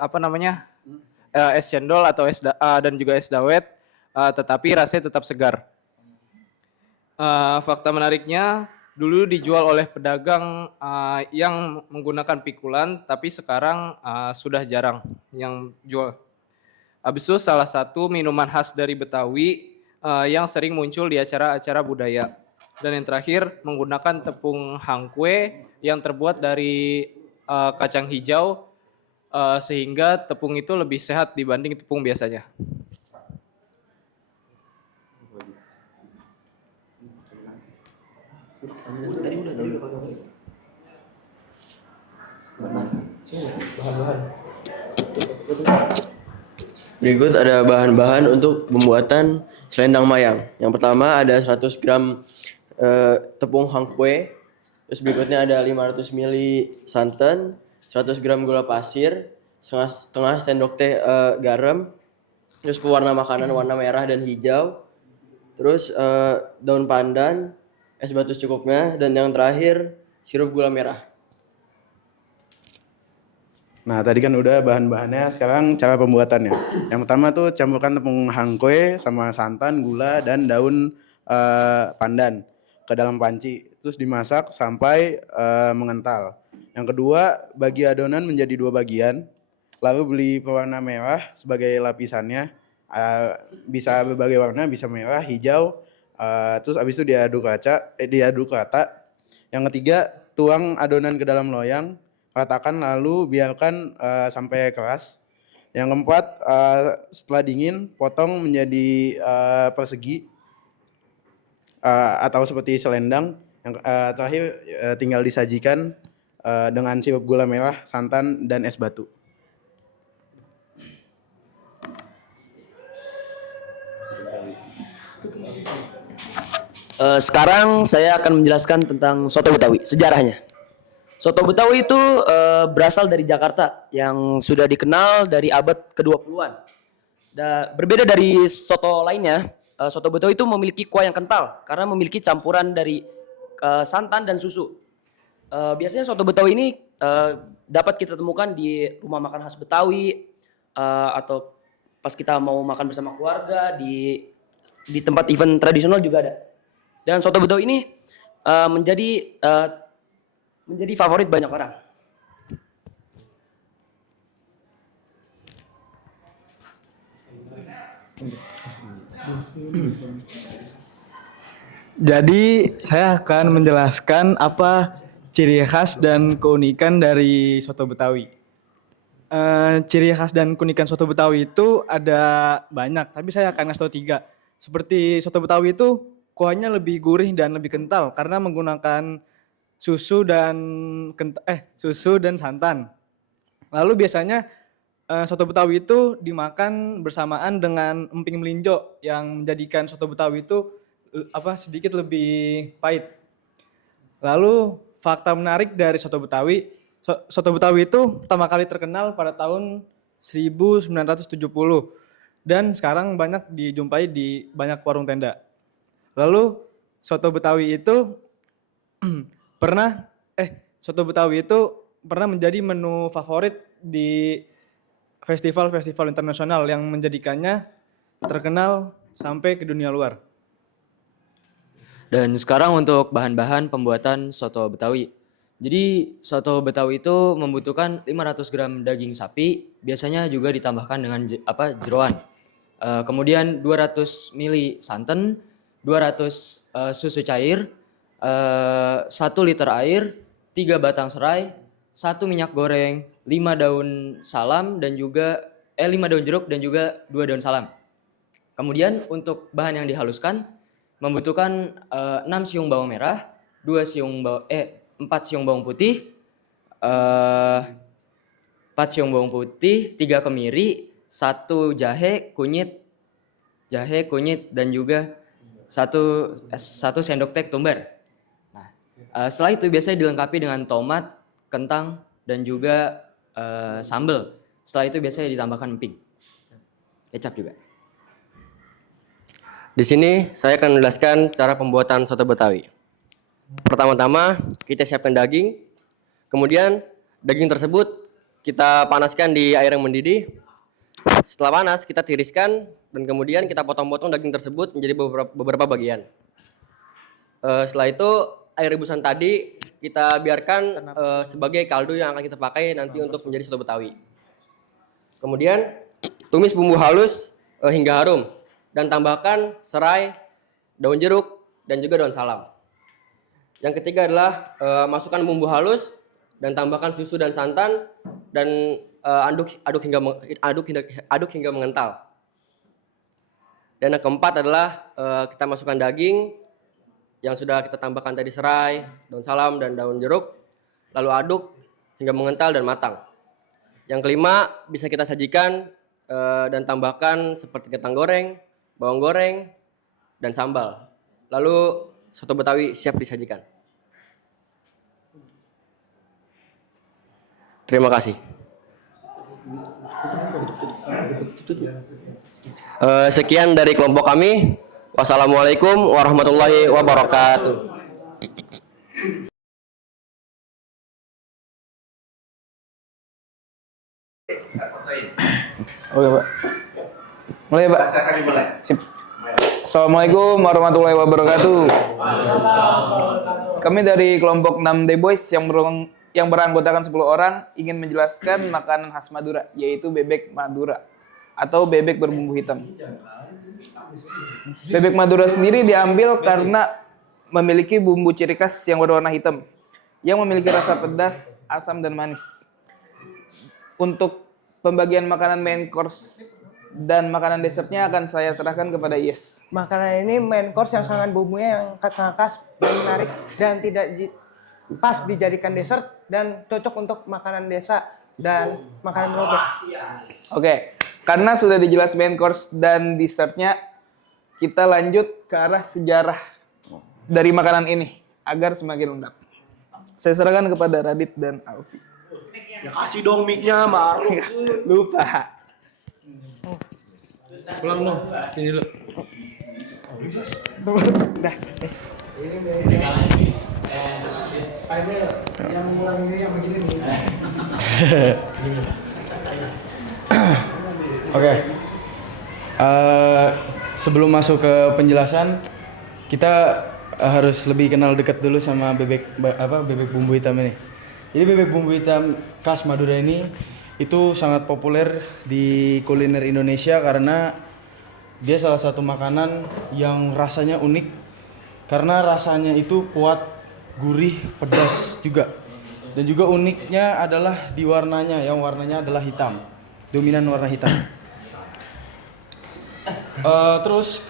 es cendol atau dan juga es dawet, tetapi rasanya tetap segar. Fakta menariknya, dulu dijual oleh pedagang yang menggunakan pikulan, tapi sekarang sudah jarang yang jual. Habis itu salah satu minuman khas dari Betawi yang sering muncul di acara-acara budaya. Dan yang terakhir menggunakan tepung hangkwe yang terbuat dari kacang hijau sehingga tepung itu lebih sehat dibanding tepung biasanya. Berikut ada bahan-bahan untuk pembuatan selendang mayang. Yang pertama ada 100 gram tepung hangkwe. Terus berikutnya ada 500 ml santan, 100 gram gula pasir, setengah sendok teh garam, terus pewarna makanan warna merah dan hijau, terus daun pandan, es batu secukupnya, dan yang terakhir sirup gula merah. Nah, tadi kan udah bahan-bahannya, sekarang cara pembuatannya. Yang pertama tuh campurkan tepung hangkwe sama santan, gula, dan daun pandan ke dalam panci. Terus dimasak sampai mengental. Yang kedua, bagi adonan menjadi 2 bagian. Lalu beli pewarna merah sebagai lapisannya. Bisa berbagai warna, bisa merah, hijau. Terus habis itu diaduk rata. Yang ketiga, tuang adonan ke dalam loyang. Ratakan lalu biarkan sampai keras. Yang keempat, setelah dingin potong menjadi persegi atau seperti selendang. Yang terakhir tinggal disajikan dengan sirup gula merah, santan, dan es batu. Sekarang saya akan menjelaskan tentang soto Betawi, sejarahnya. Soto Betawi itu berasal dari Jakarta yang sudah dikenal dari abad ke-20-an. Berbeda dari soto lainnya, soto Betawi itu memiliki kuah yang kental karena memiliki campuran dari santan dan susu. Biasanya soto Betawi ini dapat kita temukan di rumah makan khas Betawi atau pas kita mau makan bersama keluarga, di tempat event tradisional juga ada. Dan soto Betawi ini menjadi favorit banyak orang. Jadi saya akan menjelaskan apa ciri khas dan keunikan dari soto Betawi. Ciri khas dan keunikan soto Betawi itu ada banyak, tapi saya akan ngasih tahu 3. Seperti soto Betawi itu kuahnya lebih gurih dan lebih kental karena menggunakan susu dan santan. Lalu biasanya soto Betawi itu dimakan bersamaan dengan emping melinjo yang menjadikan soto Betawi itu sedikit lebih pahit. Lalu fakta menarik dari soto Betawi, soto Betawi itu pertama kali terkenal pada tahun 1970 dan sekarang banyak dijumpai di banyak warung tenda. Lalu soto Betawi itu pernah menjadi menu favorit di festival-festival internasional yang menjadikannya terkenal sampai ke dunia luar. Dan sekarang untuk bahan-bahan pembuatan soto Betawi. Jadi soto Betawi itu membutuhkan 500 gram daging sapi, biasanya juga ditambahkan dengan jeroan. Kemudian 200 ml santan, 200 susu cair, 1 liter air, 3 batang serai, 1 minyak goreng, 5 daun salam dan juga 5 daun jeruk dan juga 2 daun salam. Kemudian untuk bahan yang dihaluskan membutuhkan 6 siung bawang merah, 4 siung bawang putih, 4 siung bawang putih, 3 kemiri, 1 jahe, kunyit dan juga 1 sendok teh ketumbar. Nah, setelah itu biasanya dilengkapi dengan tomat, kentang dan juga sambal. Setelah itu biasanya ditambahkan emping. Kecap juga. Di sini saya akan menjelaskan cara pembuatan soto Betawi. Pertama-tama kita siapkan daging, kemudian daging tersebut kita panaskan di air yang mendidih. Setelah panas kita tiriskan dan kemudian kita potong-potong daging tersebut menjadi beberapa bagian. Setelah itu air rebusan tadi kita biarkan sebagai kaldu yang akan kita pakai nanti untuk menjadi soto Betawi. Kemudian tumis bumbu halus hingga harum dan tambahkan serai, daun jeruk dan juga daun salam. Yang ketiga adalah masukkan bumbu halus dan tambahkan susu dan santan dan aduk hingga mengental. Dan yang keempat adalah kita masukkan daging yang sudah kita tambahkan tadi serai, daun salam dan daun jeruk, lalu aduk hingga mengental dan matang. Yang kelima bisa kita sajikan dan tambahkan seperti kentang goreng, bawang goreng dan sambal. Lalu soto Betawi siap disajikan. Terima kasih. Sekian dari kelompok kami. Wassalamualaikum warahmatullahi wabarakatuh. Oke, Pak. Mulai, Pak. Sip. Assalamualaikum warahmatullahi wabarakatuh. Kami dari kelompok 6 The Boys yang beranggotakan 10 orang ingin menjelaskan makanan khas Madura, yaitu bebek Madura atau bebek berbumbu hitam. Bebek Madura sendiri diambil karena memiliki bumbu ciri khas yang berwarna hitam, yang memiliki rasa pedas, asam, dan manis. Untuk pembagian makanan main course dan makanan dessertnya akan saya serahkan kepada Yes. Makanan ini main course yang sangat bumbunya yang sangat khas dan menarik dan tidak pas dijadikan dessert dan cocok untuk makanan desa dan makanan menutup. Oke, karena sudah dijelas main course dan dessertnya, kita lanjut ke arah sejarah dari makanan ini agar semakin lengkap. Saya serahkan kepada Radit dan Alfi. Ya kasih dong mic-nya, Marluk. Lupa. Pulang dong, sini dulu. Dah. Yang ulang ini yang begini nih. Oke. Sebelum masuk ke penjelasan, kita harus lebih kenal dekat dulu sama bebek bumbu hitam ini. Jadi bebek bumbu hitam khas Madura ini itu sangat populer di kuliner Indonesia karena dia salah satu makanan yang rasanya unik karena rasanya itu kuat gurih, pedas juga. Dan juga uniknya adalah di warnanya, yang warnanya adalah hitam. Dominan warna hitam. Terus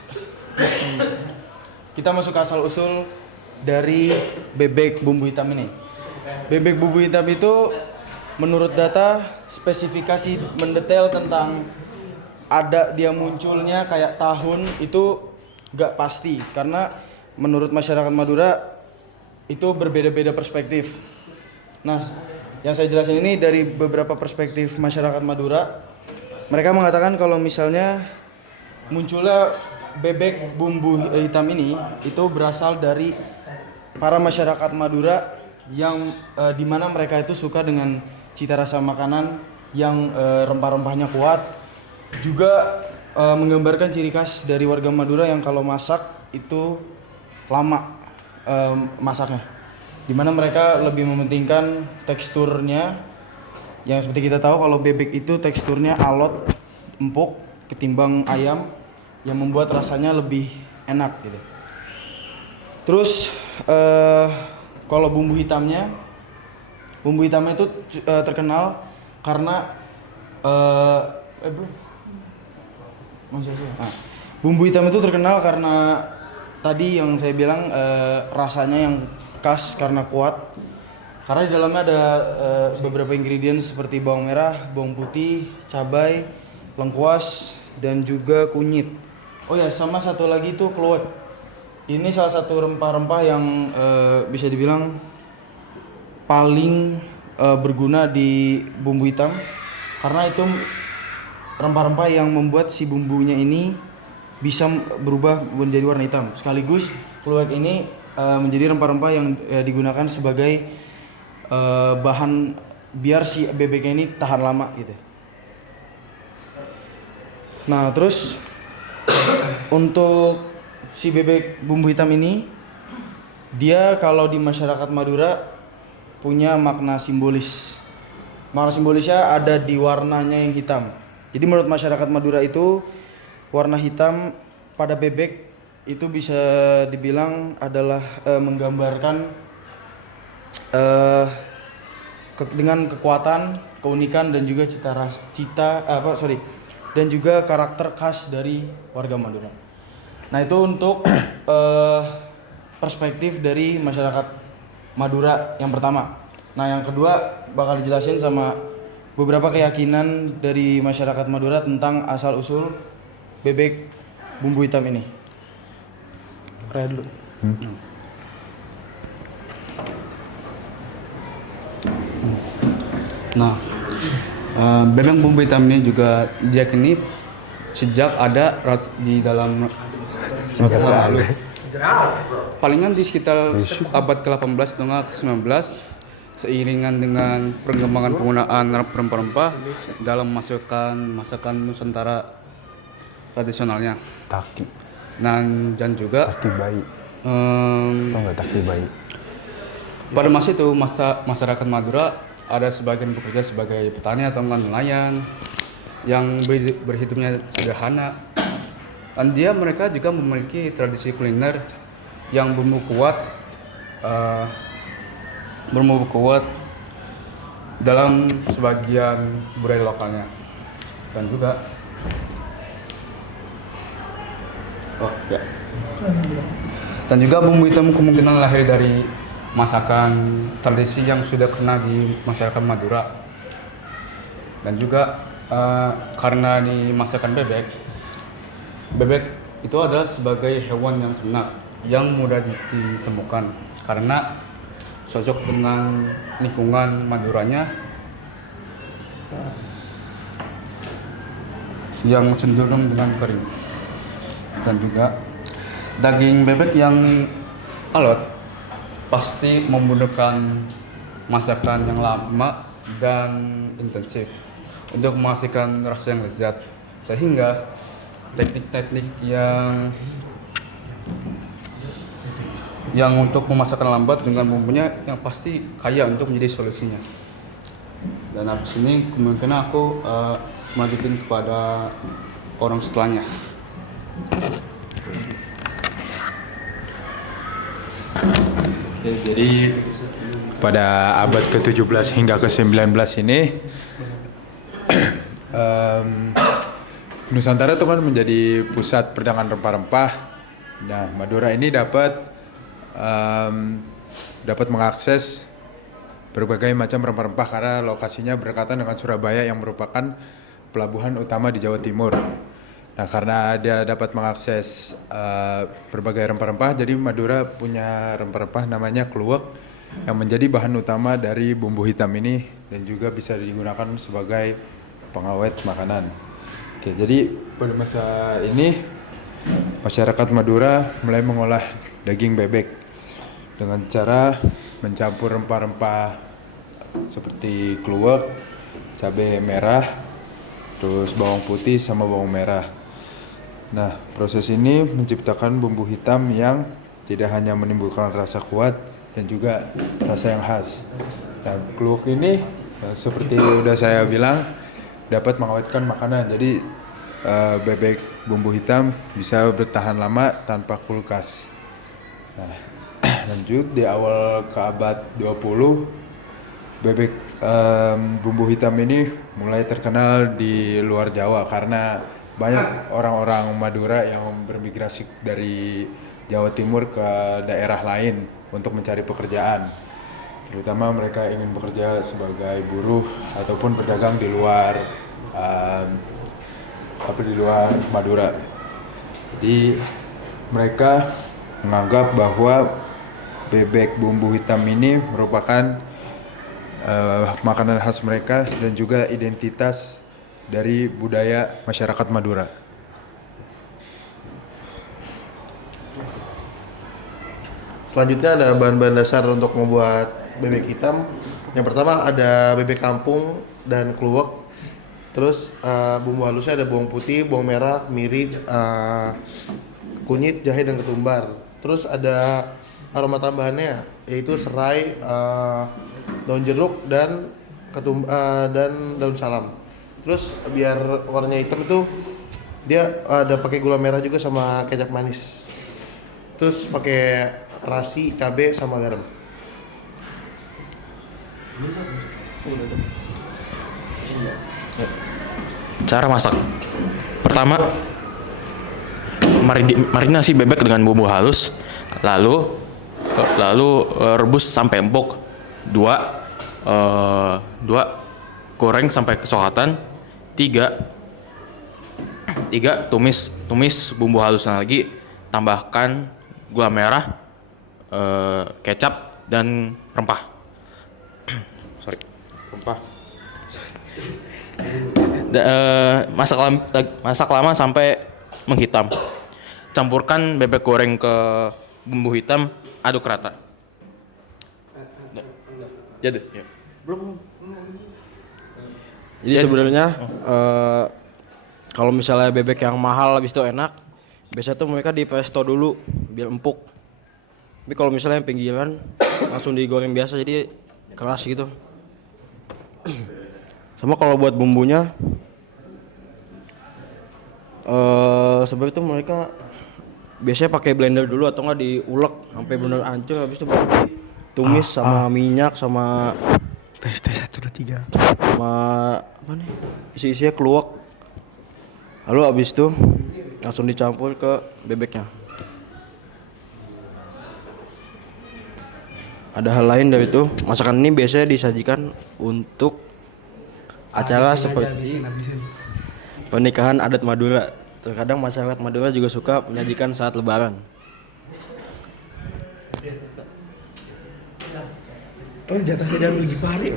kita masuk ke asal usul dari bebek bumbu hitam ini. Bebek bumbu hitam itu menurut data spesifikasi mendetail tentang ada dia munculnya kayak tahun itu gak pasti, karena menurut masyarakat Madura itu berbeda-beda perspektif. Nah, yang saya jelasin ini dari beberapa perspektif masyarakat Madura. Mereka mengatakan kalau misalnya munculnya bebek bumbu hitam ini itu berasal dari para masyarakat Madura yang dimana mereka itu suka dengan cita rasa makanan yang rempah-rempahnya kuat. Juga menggambarkan ciri khas dari warga Madura yang kalau masak itu lama masaknya. Dimana mereka lebih mementingkan teksturnya, yang seperti kita tahu kalau bebek itu teksturnya alot, empuk ketimbang ayam, yang membuat rasanya lebih enak gitu. Terus kalau bumbu hitamnya itu terkenal karena bumbu hitam itu terkenal karena tadi yang saya bilang rasanya yang khas karena kuat. Karena di dalamnya ada beberapa ingredients seperti bawang merah, bawang putih, cabai, lengkuas, dan juga kunyit. Oh ya, sama satu lagi itu kluwek. Ini salah satu rempah-rempah yang bisa dibilang paling berguna di bumbu hitam, karena itu rempah-rempah yang membuat si bumbunya ini bisa berubah menjadi warna hitam. Sekaligus kluwek ini menjadi rempah-rempah yang digunakan sebagai bahan biar si bebeknya ini tahan lama gitu. Nah, terus untuk si bebek bumbu hitam ini, dia kalau di masyarakat Madura punya makna simbolis. Makna simbolisnya ada di warnanya yang hitam. Jadi menurut masyarakat Madura itu warna hitam pada bebek itu bisa dibilang adalah menggambarkan dengan kekuatan, keunikan, dan juga dan juga karakter khas dari warga Madura. Nah, itu untuk perspektif dari masyarakat Madura yang pertama. Nah, yang kedua bakal dijelasin sama beberapa keyakinan dari masyarakat Madura tentang asal usul bebek bumbu hitam ini. Raya dulu. Nah, bebek bumbu hitam ini juga diyakini sejak ada di dalam ratusan lalu. Palingan di sekitar abad ke-18 atau ke-19, seiringan dengan perkembangan penggunaan rempah-rempah dalam masakan Nusantara tradisionalnya. Dan juga taki bayi. Taki bayi. Pada masa itu masyarakat Madura ada sebagian bekerja sebagai petani atau nelayan yang berhidupnya sederhana. Dan mereka juga memiliki tradisi kuliner yang berbumbu kuat dalam sebagian budaya lokalnya. Dan juga dan juga bumbu hitam kemungkinan lahir dari masakan tradisi yang sudah kena di masyarakat Madura. Dan juga karena di masakan bebek itu adalah sebagai hewan yang ternak yang mudah ditemukan karena cocok dengan lingkungan Maduranya yang cenderung dengan kering. Dan juga daging bebek yang alot pasti membutuhkan masakan yang lama dan intensif untuk menghasilkan rasa yang lezat, sehingga teknik-teknik yang untuk memasakkan lambat dengan bumbunya yang pasti kaya untuk menjadi solusinya. Dan habis ini kemungkinan aku melanjutin kepada orang setelahnya. Jadi pada abad ke-17 hingga ke-19 ini Nusantara itu kan menjadi pusat perdagangan rempah-rempah. Nah, Madura ini dapat mengakses berbagai macam rempah-rempah karena lokasinya berdekatan dengan Surabaya yang merupakan pelabuhan utama di Jawa Timur. Nah, karena dia dapat mengakses berbagai rempah-rempah, jadi Madura punya rempah-rempah namanya kluwek yang menjadi bahan utama dari bumbu hitam ini dan juga bisa digunakan sebagai pengawet makanan. Oke, jadi pada masa ini masyarakat Madura mulai mengolah daging bebek dengan cara mencampur rempah-rempah seperti kluwek, cabai merah, terus bawang putih sama bawang merah. Nah, proses ini menciptakan bumbu hitam yang tidak hanya menimbulkan rasa kuat dan juga rasa yang khas. Nah, kluwek ini seperti udah saya bilang dapat mengawetkan makanan. Jadi bebek bumbu hitam bisa bertahan lama tanpa kulkas. Nah, lanjut di awal ke abad 20 bebek bumbu hitam ini mulai terkenal di luar Jawa karena banyak orang-orang Madura yang bermigrasi dari Jawa Timur ke daerah lain untuk mencari pekerjaan. Terutama mereka ingin bekerja sebagai buruh ataupun berdagang di luar Madura. Jadi mereka menganggap bahwa bebek bumbu hitam ini merupakan makanan khas mereka dan juga identitas dari budaya masyarakat Madura. Selanjutnya ada bahan-bahan dasar untuk membuat bebek hitam. Yang pertama ada bebek kampung dan kluwek. Terus bumbu halusnya ada bawang putih, bawang merah, kemiri, kunyit, jahe dan ketumbar. Terus ada aroma tambahannya yaitu serai, daun jeruk dan daun salam. Terus biar warnanya hitam itu dia ada pakai gula merah juga sama kecap manis. Terus pakai terasi, cabai sama garam. Cara masak. Pertama, marinasi bebek dengan bumbu halus, lalu rebus sampai empuk. Dua, goreng sampai kecoklatan. Tiga, tumis bumbu halusnya lagi, tambahkan gula merah, kecap dan rempah. Masak lama sampai menghitam. Campurkan bebek goreng ke bumbu hitam, aduk rata. Jadi, Belum. Jadi sebenarnya kalau misalnya bebek yang mahal habis itu enak, biasanya tuh mereka di presto dulu biar empuk. Tapi kalau misalnya yang pinggiran langsung digoreng biasa jadi keras gitu. Sama kalau buat bumbunya sebenarnya tuh mereka biasanya pakai blender dulu atau enggak diulek sampai benar hancur, habis itu baru ditumis sama minyak sama tes 1 2 3 sama apa nih isi-isinya kluwek. Lalu habis itu langsung dicampur ke bebeknya. Ada hal lain dari itu, masakan ini biasanya disajikan untuk acara seperti pernikahan adat Madura. Terkadang masyarakat Madura juga suka menyajikan saat lebaran. Oh, jatah saya diambil Gipari.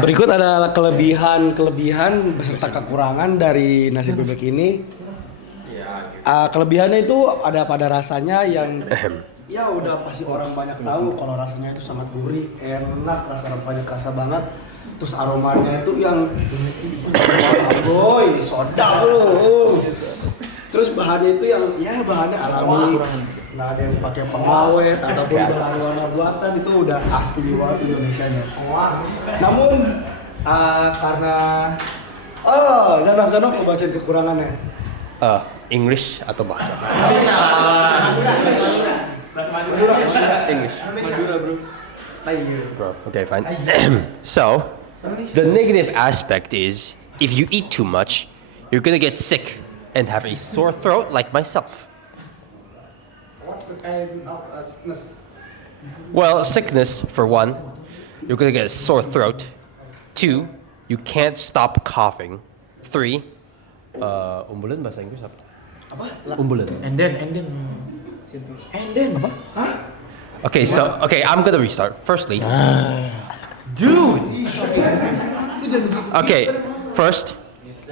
Berikut adalah kelebihan beserta kekurangan dari nasi bebek ini. Kelebihannya itu ada pada rasanya yang ya udah pasti orang banyak tahu kalau rasanya itu sangat gurih, enak, rasa rempahnya kerasa banget. Terus aromanya itu yang boy, soda loh. Terus bahannya itu yang ya bahannya alami. Nggak ada yang pakai pengawet ataupun bahan warna buatan, itu udah asli banget Indonesianya. Namun karena Zano aku bacain kekurangannya. English atau bahasa. English. Madura, bro. Bro, okay, fine. So, the negative aspect is if you eat too much, you're gonna get sick and have a sore throat like myself. What kind of sickness? Well, sickness, for one, you're gonna get a sore throat. 2, you can't stop coughing. 3, umbulan bahasa Inggris apa? Umbulan. And then. Apa? Okay, I'm gonna restart. Firstly, dude. Okay, first,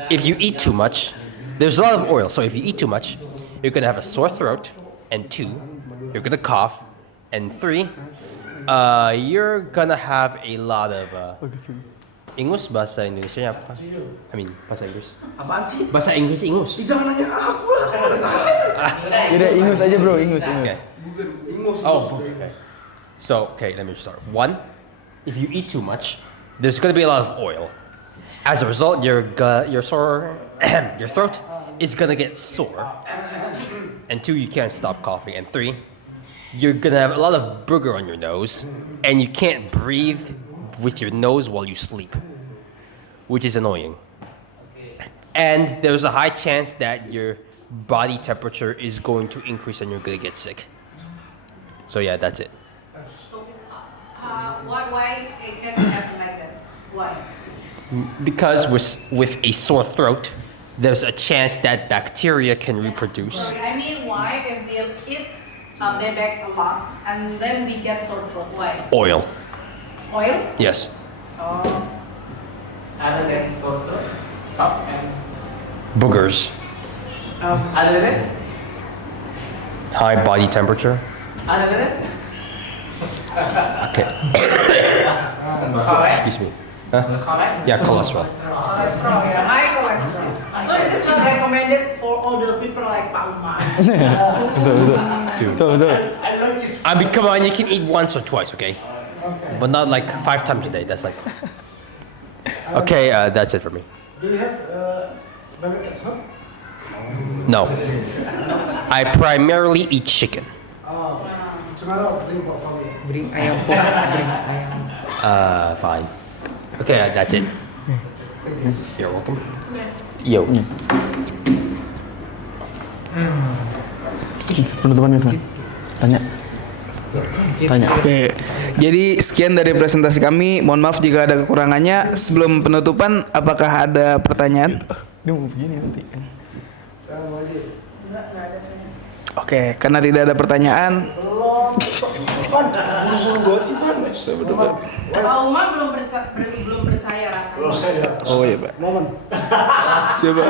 if you eat too much, there's a lot of oil. So if you eat too much, you're gonna have a sore throat. And 2, you're gonna cough. And 3, you're gonna have a lot of Ingus bahasa Indonesia apa? Bahasa Inggris. Apaan sih? Bahasa Inggris ingus. Jangan nanya aku lah. Yaudah, ingus aja bro, ingus. Okay. Okay. So, let me start. 1, if you eat too much, there's gonna be a lot of oil. As a result, your throat is gonna get sore. And 2, you can't stop coughing. And 3, you're gonna have a lot of booger on your nose, and you can't breathe with your nose while you sleep, which is annoying. And there's a high chance that your body temperature is going to increase and you're gonna get sick. So yeah, that's it. Why it can happen like that? Why? Because with a sore throat, there's a chance that bacteria can reproduce. Sorry, I mean why if we eat bebek a lot and then we get sore throat? Why? Oil. Oil? Yes. Oh. Other than sore throat, cough, and Boogers. other than that, High body temperature. other than that, Okay. Excuse me. Huh? Yeah, cholesterol. Cholesterol, yeah, high cholesterol. So it is not recommended for older people like Pak Umar. Dude. Come on, you can eat once or twice, okay? But not like 5 times a day. That's like. Okay, that's it for me. Do you have bebek at home? No. I primarily eat chicken. Oh, tomorrow bring portfolio. bring ayam pop, bring ayam. Fine. Okay, that's it. You're welcome. Yo. Penutupan gitu. Tanya. Oke, jadi sekian dari presentasi kami. Mohon maaf jika ada kekurangannya. Sebelum penutupan, apakah ada pertanyaan? Dia mau begini nanti. Oke, karena tidak ada pertanyaan. Pak Umar belum percaya rasanya. Oh iya, Pak. Siapa?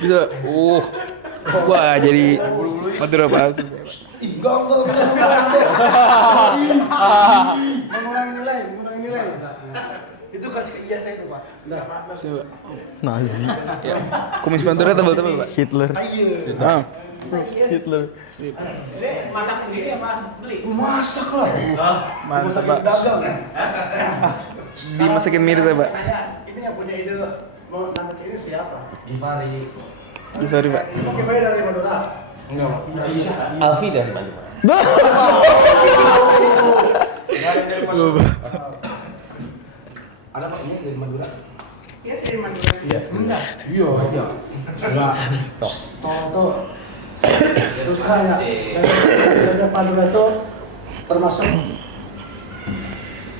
Bisa. Wah, jadi Madura Pak. Mengurangi nilai. Itu kasih ke ijazah itu, Pak. Nah, Siapa? Nazi. Ya. Kumis Madura tebal-tebal, Pak. Hitler. Ah. Hitler. Ini masak sendiri apa beli? Masak lah. Mantap, Pak. Dagang. Dimasakin Mirza, Pak. Ini yang punya ide mau nama ini siapa? Givari, Pak. Oke, baik dari Madura. Enggak. Alfi dari Madura. Ada Pak ini dari Madura. Iya, dari Madura. Iya. Enggak. Iya. Enggak. Tuh. Terus saya yang Madura itu termasuk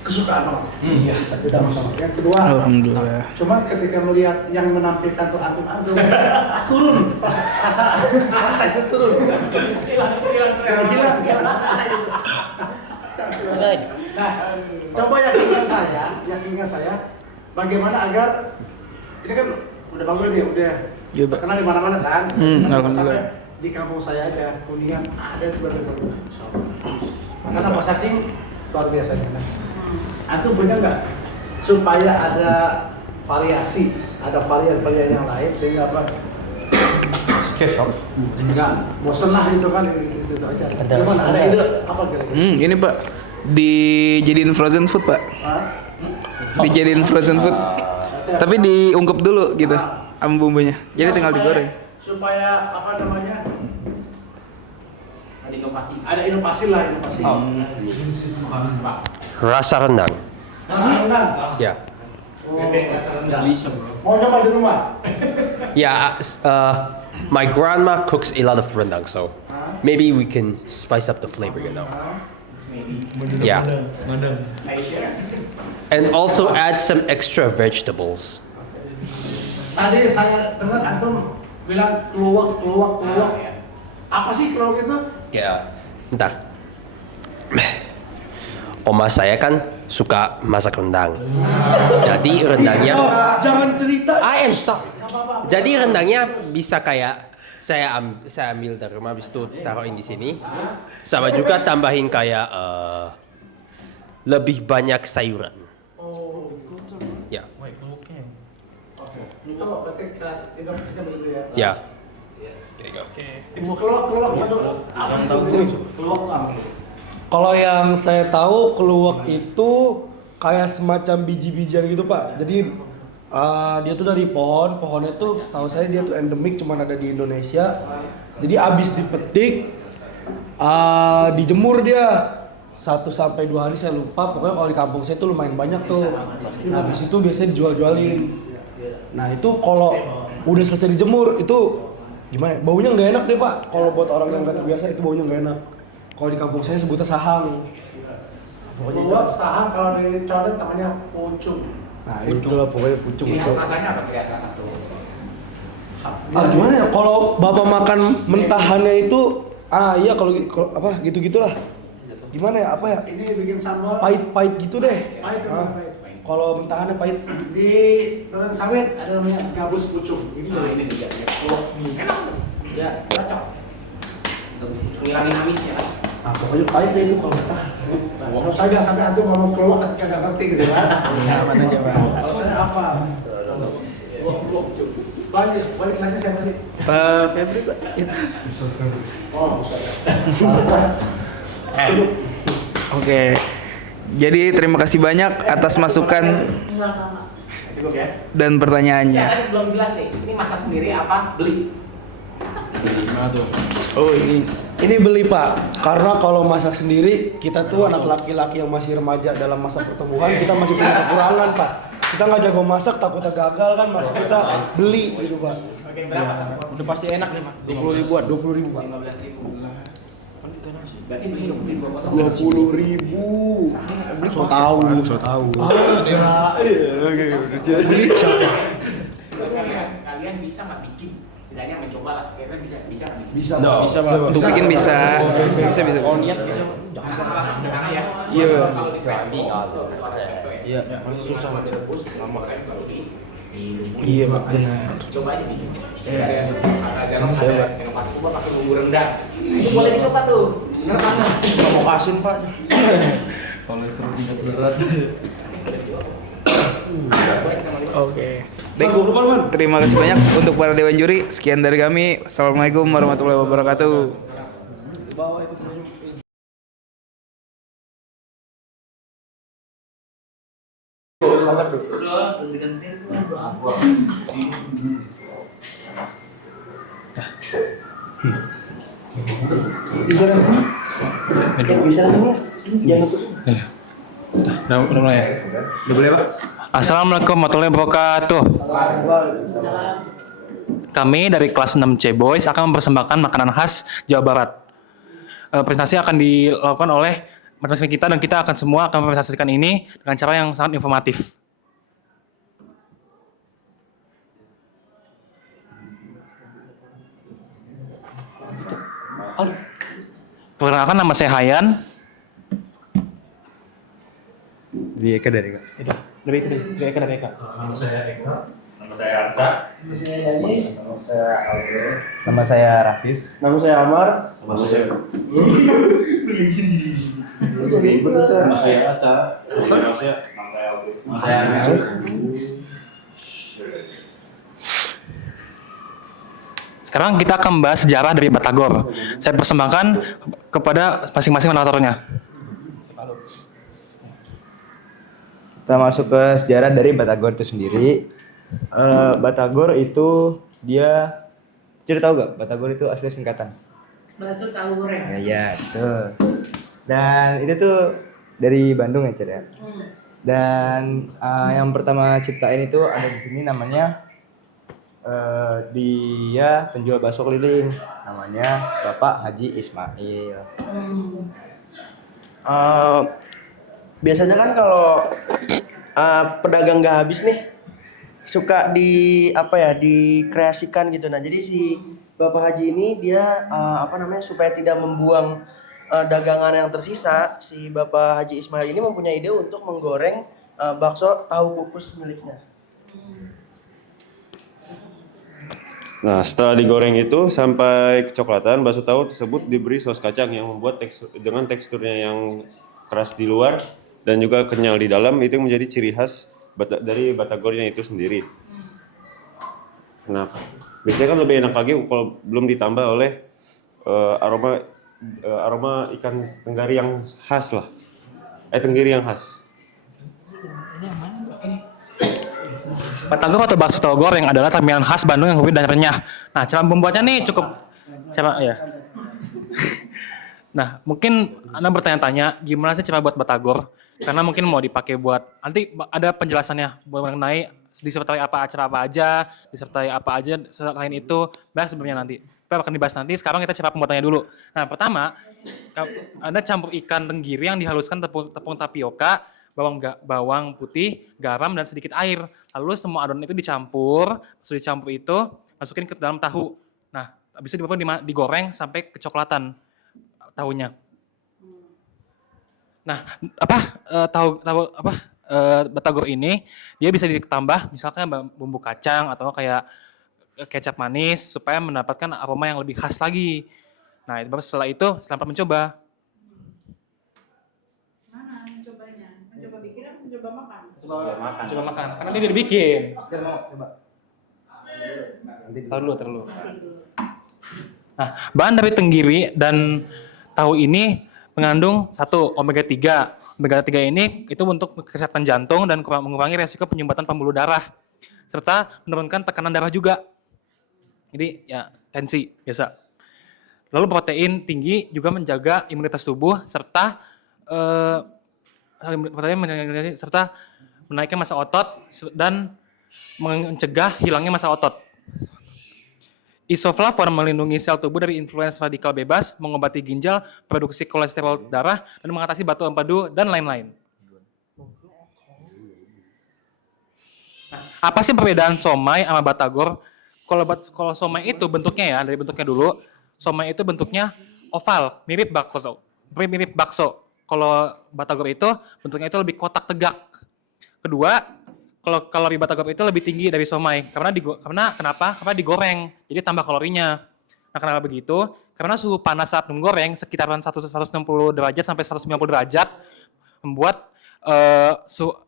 kesukaan orang. Iya, kita sama. Yang kedua, Alhamdulillah. cuma ketika melihat yang menampilkan tuh antum-antum turun rasa itu turun. Hilang. Nah, coba yakinkan saya bagaimana agar ini kan udah bagus nih, udah terkenal di mana-mana kan. Alhamdulillah. Sampai di kampung saya aja Kuningan ada tuh baru-baru. Karena Pak Saking luar biasa nah. Antum punya nggak supaya ada variasi, ada varian-varian yang lain sehingga apa? Sketchup. Enggak, bosen lah gitu kan itu aja. Gimana ada ide apa kira-kira? Ini Pak, dijadiin frozen food, Pak. Dijadiin frozen food. Tapi diungkep dulu gitu sama bumbunya. Jadi tinggal digoreng. Supaya apa namanya? Ada inovasi. Ada inovasi lah, inovasi. Rasa rendang. Rasa rendang. Ya. Rasa rendang. Mau coba di rumah? Yeah, my grandma cooks a lot of rendang, so maybe we can spice up the flavor, you know. Yeah. And also add some extra vegetables. Tadi saya dengar antum bilang keluak. Apa sih keluak itu? Ya, bentar. Oma saya kan suka masak rendang. Jadi rendangnya Jangan cerita. I am stop. Jadi rendangnya bisa kayak saya ambil dari rumah habis itu taruhin di sini. Sama juga tambahin kayak lebih banyak sayuran. Ya. Itu berarti inovasinya begitu ya? Ya. Keluak itu apa sih keluak apa? Kalau yang saya tahu keluak itu kayak semacam biji-bijian gitu Pak. Jadi dia tuh dari pohonnya tuh tahu saya dia tuh endemik cuman ada di Indonesia. Jadi abis dipetik dijemur dia 1 sampai 2 hari saya lupa. Pokoknya kalau di kampung saya tuh lumayan banyak tuh. Habis itu biasanya dijual-jualin. Nah itu kalau udah selesai dijemur itu gimana? Baunya nggak enak deh Pak. Kalau buat orang yang nggak terbiasa itu baunya nggak enak. Kalau di kampung saya sebutnya sahang. Keluak sahang kalau di codet namanya pucung. Nah itu lah pokoknya pucung. Ciri khas rasanya apa ciri khas rasa tuh? Gimana ya? Kalau bapak makan mentahannya itu, iya kalau apa gitu-gitulah. Gimana ya? Apa ya? Ini bikin sambal. Pahit-pahit gitu deh. Pahit. Kalau mentahannya pahit. Di Duren Sawit ada namanya gabus pucung. Ini juga ya. Enak tuh. Ya, cocok. Ngilangin amisnya kan. Pokoknya pahit deh itu kalau mentah. Kalau saya sampai antum ngomong keluak ketika nggak ngerti gitu kan? Aman aja Pak. Kalau saya apa? Balik lagi siapa sih? Pak Febri Pak. Oh, bisa. Oke. Jadi terima kasih banyak atas masukan Cukup ya. dan pertanyaannya. Ya, tadi belum jelas nih. Ini masak sendiri apa beli? Oh ini beli Pak, karena kalau masak sendiri kita tuh anak laki-laki yang masih remaja dalam masa pertumbuhan kita masih punya kekurangan Pak. Kita nggak jago masak takutnya gagal kan, maka kita beli gitu Pak. Oke, berapa sampai? Udah pasti enak nih Pak. 20.000-an. 20.000 Pak. 15.000. Berarti beli 20.000. 20.000. So tahu. Oke, beli Kalian bisa nggak bikin? Setidaknya mencoba lah. Kira-kira bisa nggak bikin? Bisa, Bisa Pak. Untuk bikin bisa. Bisa. Kalau niat bisa. Bisa lah, sederhana ya. Iya. Kalau di presto, Iya, pasti susah. Lama kan kalau di Iya Pak, benar. coba aja bikin. Ada inovasi coba pakai bumbu rendang. Itu boleh dicoba tuh. Bener mana? Mau kasun Pak. Kolesterol tingkat berat. Oke. Baik, terima kasih banyak untuk para dewan juri. Sekian dari kami. Assalamualaikum warahmatullahi wabarakatuh. Udah mulai ya? Udah boleh Pak? Assalamualaikum warahmatullahi wabarakatuh. Kami dari kelas 6C Boys akan mempersembahkan makanan khas Jawa Barat. Presentasi akan dilakukan oleh masing-masing kita dan kita akan semua akan mempresentasikan ini dengan cara yang sangat informatif. Perkenalkan, nama saya Hayan. Dari Eka dari Eka. Dari Eka. Nama saya Eka. Nama saya Arsa. Nama saya Yani. Nama saya Aldo. Nama saya Rafif. Nama saya Amar. Nama saya Nama saya Atta. Nama saya Aldo. Nama saya Aldo. Sekarang kita akan membahas sejarah dari Batagor. Saya persembahkan kepada masing-masing moderatornya. Kita masuk ke sejarah dari Batagor itu sendiri. Batagor itu dia, tahu gak? Batagor itu asli singkatan. Bakso tahu goreng. Ya, betul. Dan itu tuh dari Bandung ya, Cer ya. Dan yang pertama ciptain itu ada di sini namanya dia penjual bakso keliling, namanya Bapak Haji Ismail. Biasanya kan kalau pedagang nggak habis nih suka dikreasikan gitu. Nah, jadi si Bapak Haji ini dia supaya tidak membuang dagangan yang tersisa, si Bapak Haji Ismail ini mempunyai ide untuk menggoreng bakso tahu kukus miliknya. Nah, setelah digoreng itu sampai kecoklatan, bakso tahu tersebut diberi saus kacang yang membuat dengan teksturnya yang keras di luar dan juga kenyal di dalam, itu menjadi ciri khas dari batagornya itu sendiri. Nah, biasanya kan lebih enak lagi kalau belum ditambah oleh aroma ikan tenggiri yang khas lah. Tenggiri yang khas. Batagor atau bakso tahu goreng adalah camilan khas Bandung yang gurih dan renyah. Nah, cara membuatnya nih cukup ya. Nah, mungkin Anda bertanya-tanya gimana sih cara buat batagor? Karena mungkin mau dipakai buat nanti ada penjelasannya mengenai disertai acara apa aja, disertai apa aja selain itu, bahas sebenarnya nanti. Kita akan dibahas nanti. Sekarang kita cara pembuatannya dulu. Nah, pertama Anda campur ikan tenggiri yang dihaluskan tepung tapioka, bawang putih, garam, dan sedikit air. Lalu semua adonan itu dicampur. Setelah dicampur itu masukin ke dalam tahu. Nah, habis itu digoreng sampai kecoklatan tahunya. Nah, batagor ini dia bisa ditambah misalkan bumbu kacang atau kayak kecap manis supaya mendapatkan aroma yang lebih khas lagi. Nah, setelah itu selamat mencoba. Mencoba bikin atau mencoba makan? Coba makan. Karena dia udah dibikin. Coba. Taruh dulu. Nah, bahan dari tenggiri dan tahu ini mengandung 1 omega 3. Omega 3 ini itu untuk kesehatan jantung dan mengurangi resiko penyumbatan pembuluh darah serta menurunkan tekanan darah juga. Jadi ya tensi biasa. Lalu protein tinggi juga menjaga imunitas tubuh serta menaikkan massa otot dan mencegah hilangnya massa otot. Isoflavon melindungi sel tubuh dari influence radikal bebas, mengobati ginjal, produksi kolesterol darah, dan mengatasi batu empedu dan lain-lain. Nah, apa sih perbedaan somai sama batagor? Kalau somai itu bentuknya ya, dari bentuknya dulu, somai itu bentuknya oval, mirip bakso. Kalau batagor itu bentuknya itu lebih kotak tegak. Kedua, kalau kalori batagor itu lebih tinggi dari somai kenapa? Karena digoreng, jadi tambah kalorinya. Nah, kenapa begitu? Karena suhu panas saat menggoreng sekitaran 160 derajat sampai 190 derajat membuat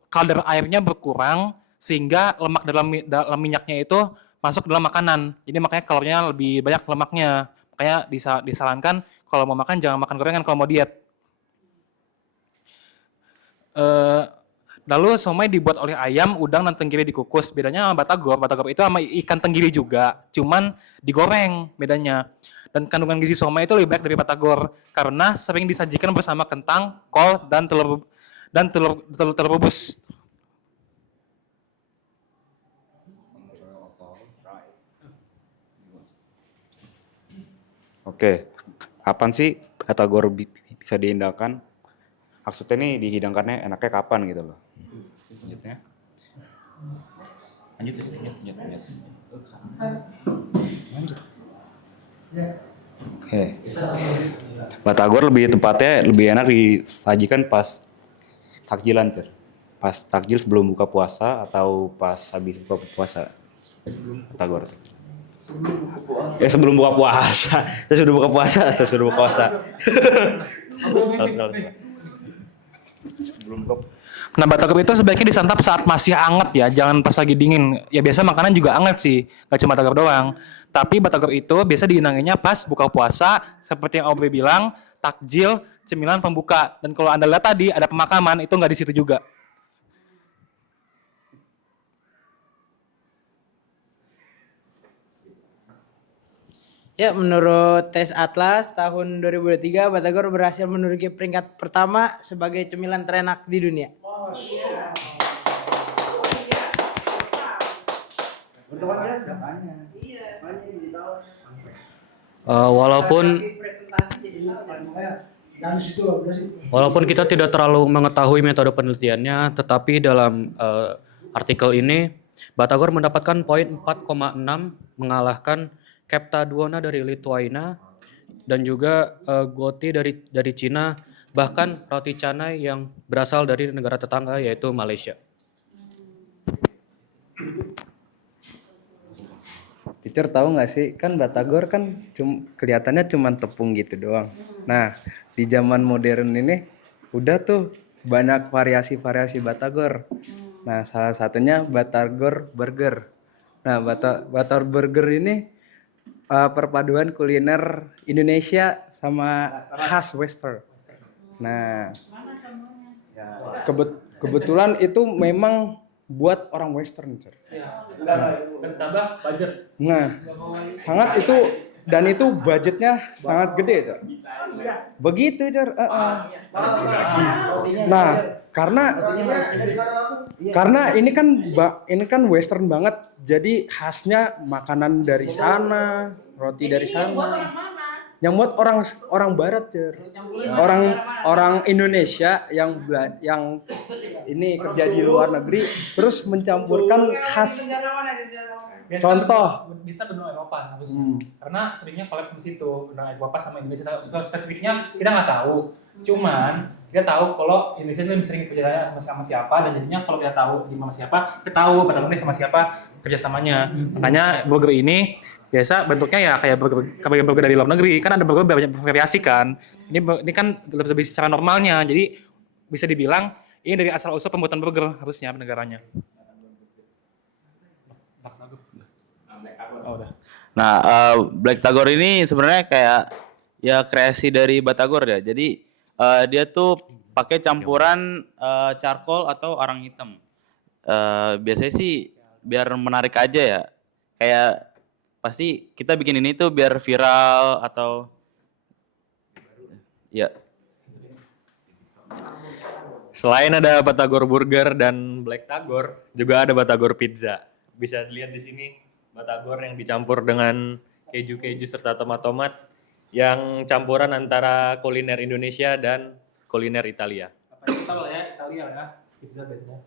kadar airnya berkurang sehingga lemak dalam minyaknya itu masuk dalam makanan. Jadi makanya kalorinya lebih banyak lemaknya. Makanya disarankan kalau mau makan jangan makan gorengan kalau mau diet. Lalu somai dibuat oleh ayam, udang, dan tenggiri dikukus. Bedanya sama batagor itu sama ikan tenggiri juga, cuman digoreng bedanya. Dan kandungan gizi somai itu lebih baik dari batagor karena sering disajikan bersama kentang, kol, dan telur rebus. Oke, kapan sih batagor bisa dihidangkan? Maksudnya nih dihidangkannya enaknya kapan gitu loh? Lanjut. Oke. Batagor lebih tepatnya lebih enak disajikan pas takjilan tuh. Pas takjil sebelum buka puasa atau pas habis buka puasa. Batagor. Sebelum buka puasa. Sebelum buka puasa. Nah, batagor itu sebaiknya disantap saat masih hangat ya, jangan pas lagi dingin. Ya biasa makanan juga hangat sih, gak cuma batagor doang. Tapi batagor itu biasa dihidanginya pas buka puasa, seperti yang Aubrey bilang, takjil, cemilan pembuka. Dan kalau Anda lihat tadi ada pemakaman, itu nggak di situ juga. Ya, menurut tes Atlas tahun 2023, Batagor berhasil menduduki peringkat pertama sebagai cemilan terenak di dunia. Walaupun kita tidak terlalu mengetahui metode penelitiannya, tetapi dalam artikel ini Batagor mendapatkan poin 4,6 mengalahkan Kepta Duona dari Lithuania dan juga Goti dari Cina, bahkan roti canai yang berasal dari negara tetangga yaitu Malaysia. Teacher tahu nggak sih, kan Batagor kan kelihatannya cuma tepung gitu doang. Nah, di zaman modern ini udah tuh banyak variasi-variasi Batagor. Nah, salah satunya Batagor Burger. Nah, Batagor Burger ini perpaduan kuliner Indonesia sama khas Western. Nah, kebetulan itu memang buat orang Western. Tambah budget. Nah, sangat itu, dan itu budgetnya sangat gede, Cer. Begitu, Cer. Nah, karena ini kan Western banget, jadi khasnya makanan dari sana, roti dari sana. Yang buat orang Barat, Cer. Orang Indonesia yang ini kerja di luar negeri terus mencampurkan khas. Contoh Bisa benua Eropa harus karena seringnya collab sama situ, benua Eropa sama Indonesia. Spesifiknya kita nggak tahu, cuman kita tahu kalau Indonesia itu lebih sering kerjanya sama siapa, dan jadinya kalau kita tahu di mana siapa, kita tahu pada sama siapa kerjasamanya. Makanya burger ini biasa bentuknya ya kayak burger dari luar negeri, kan ada burger banyak variasi kan. Ini kan lebih secara normalnya, jadi bisa dibilang ini dari asal usul pembuatan burger harusnya negaranya. Oh, udah. Nah, Black Tagor ini sebenarnya kayak ya kreasi dari Batagor ya. Jadi dia tuh pakai campuran charcoal atau arang hitam. Biasanya sih biar menarik aja ya. Kayak pasti kita bikin ini tuh biar viral atau ya. Selain ada Batagor Burger dan Black Tagor, juga ada Batagor Pizza. Bisa dilihat di sini. Batagor yang dicampur dengan keju-keju serta tomat-tomat yang campuran antara kuliner Indonesia dan kuliner Italia. Kita lah ya, Italia ya, pizza biasanya.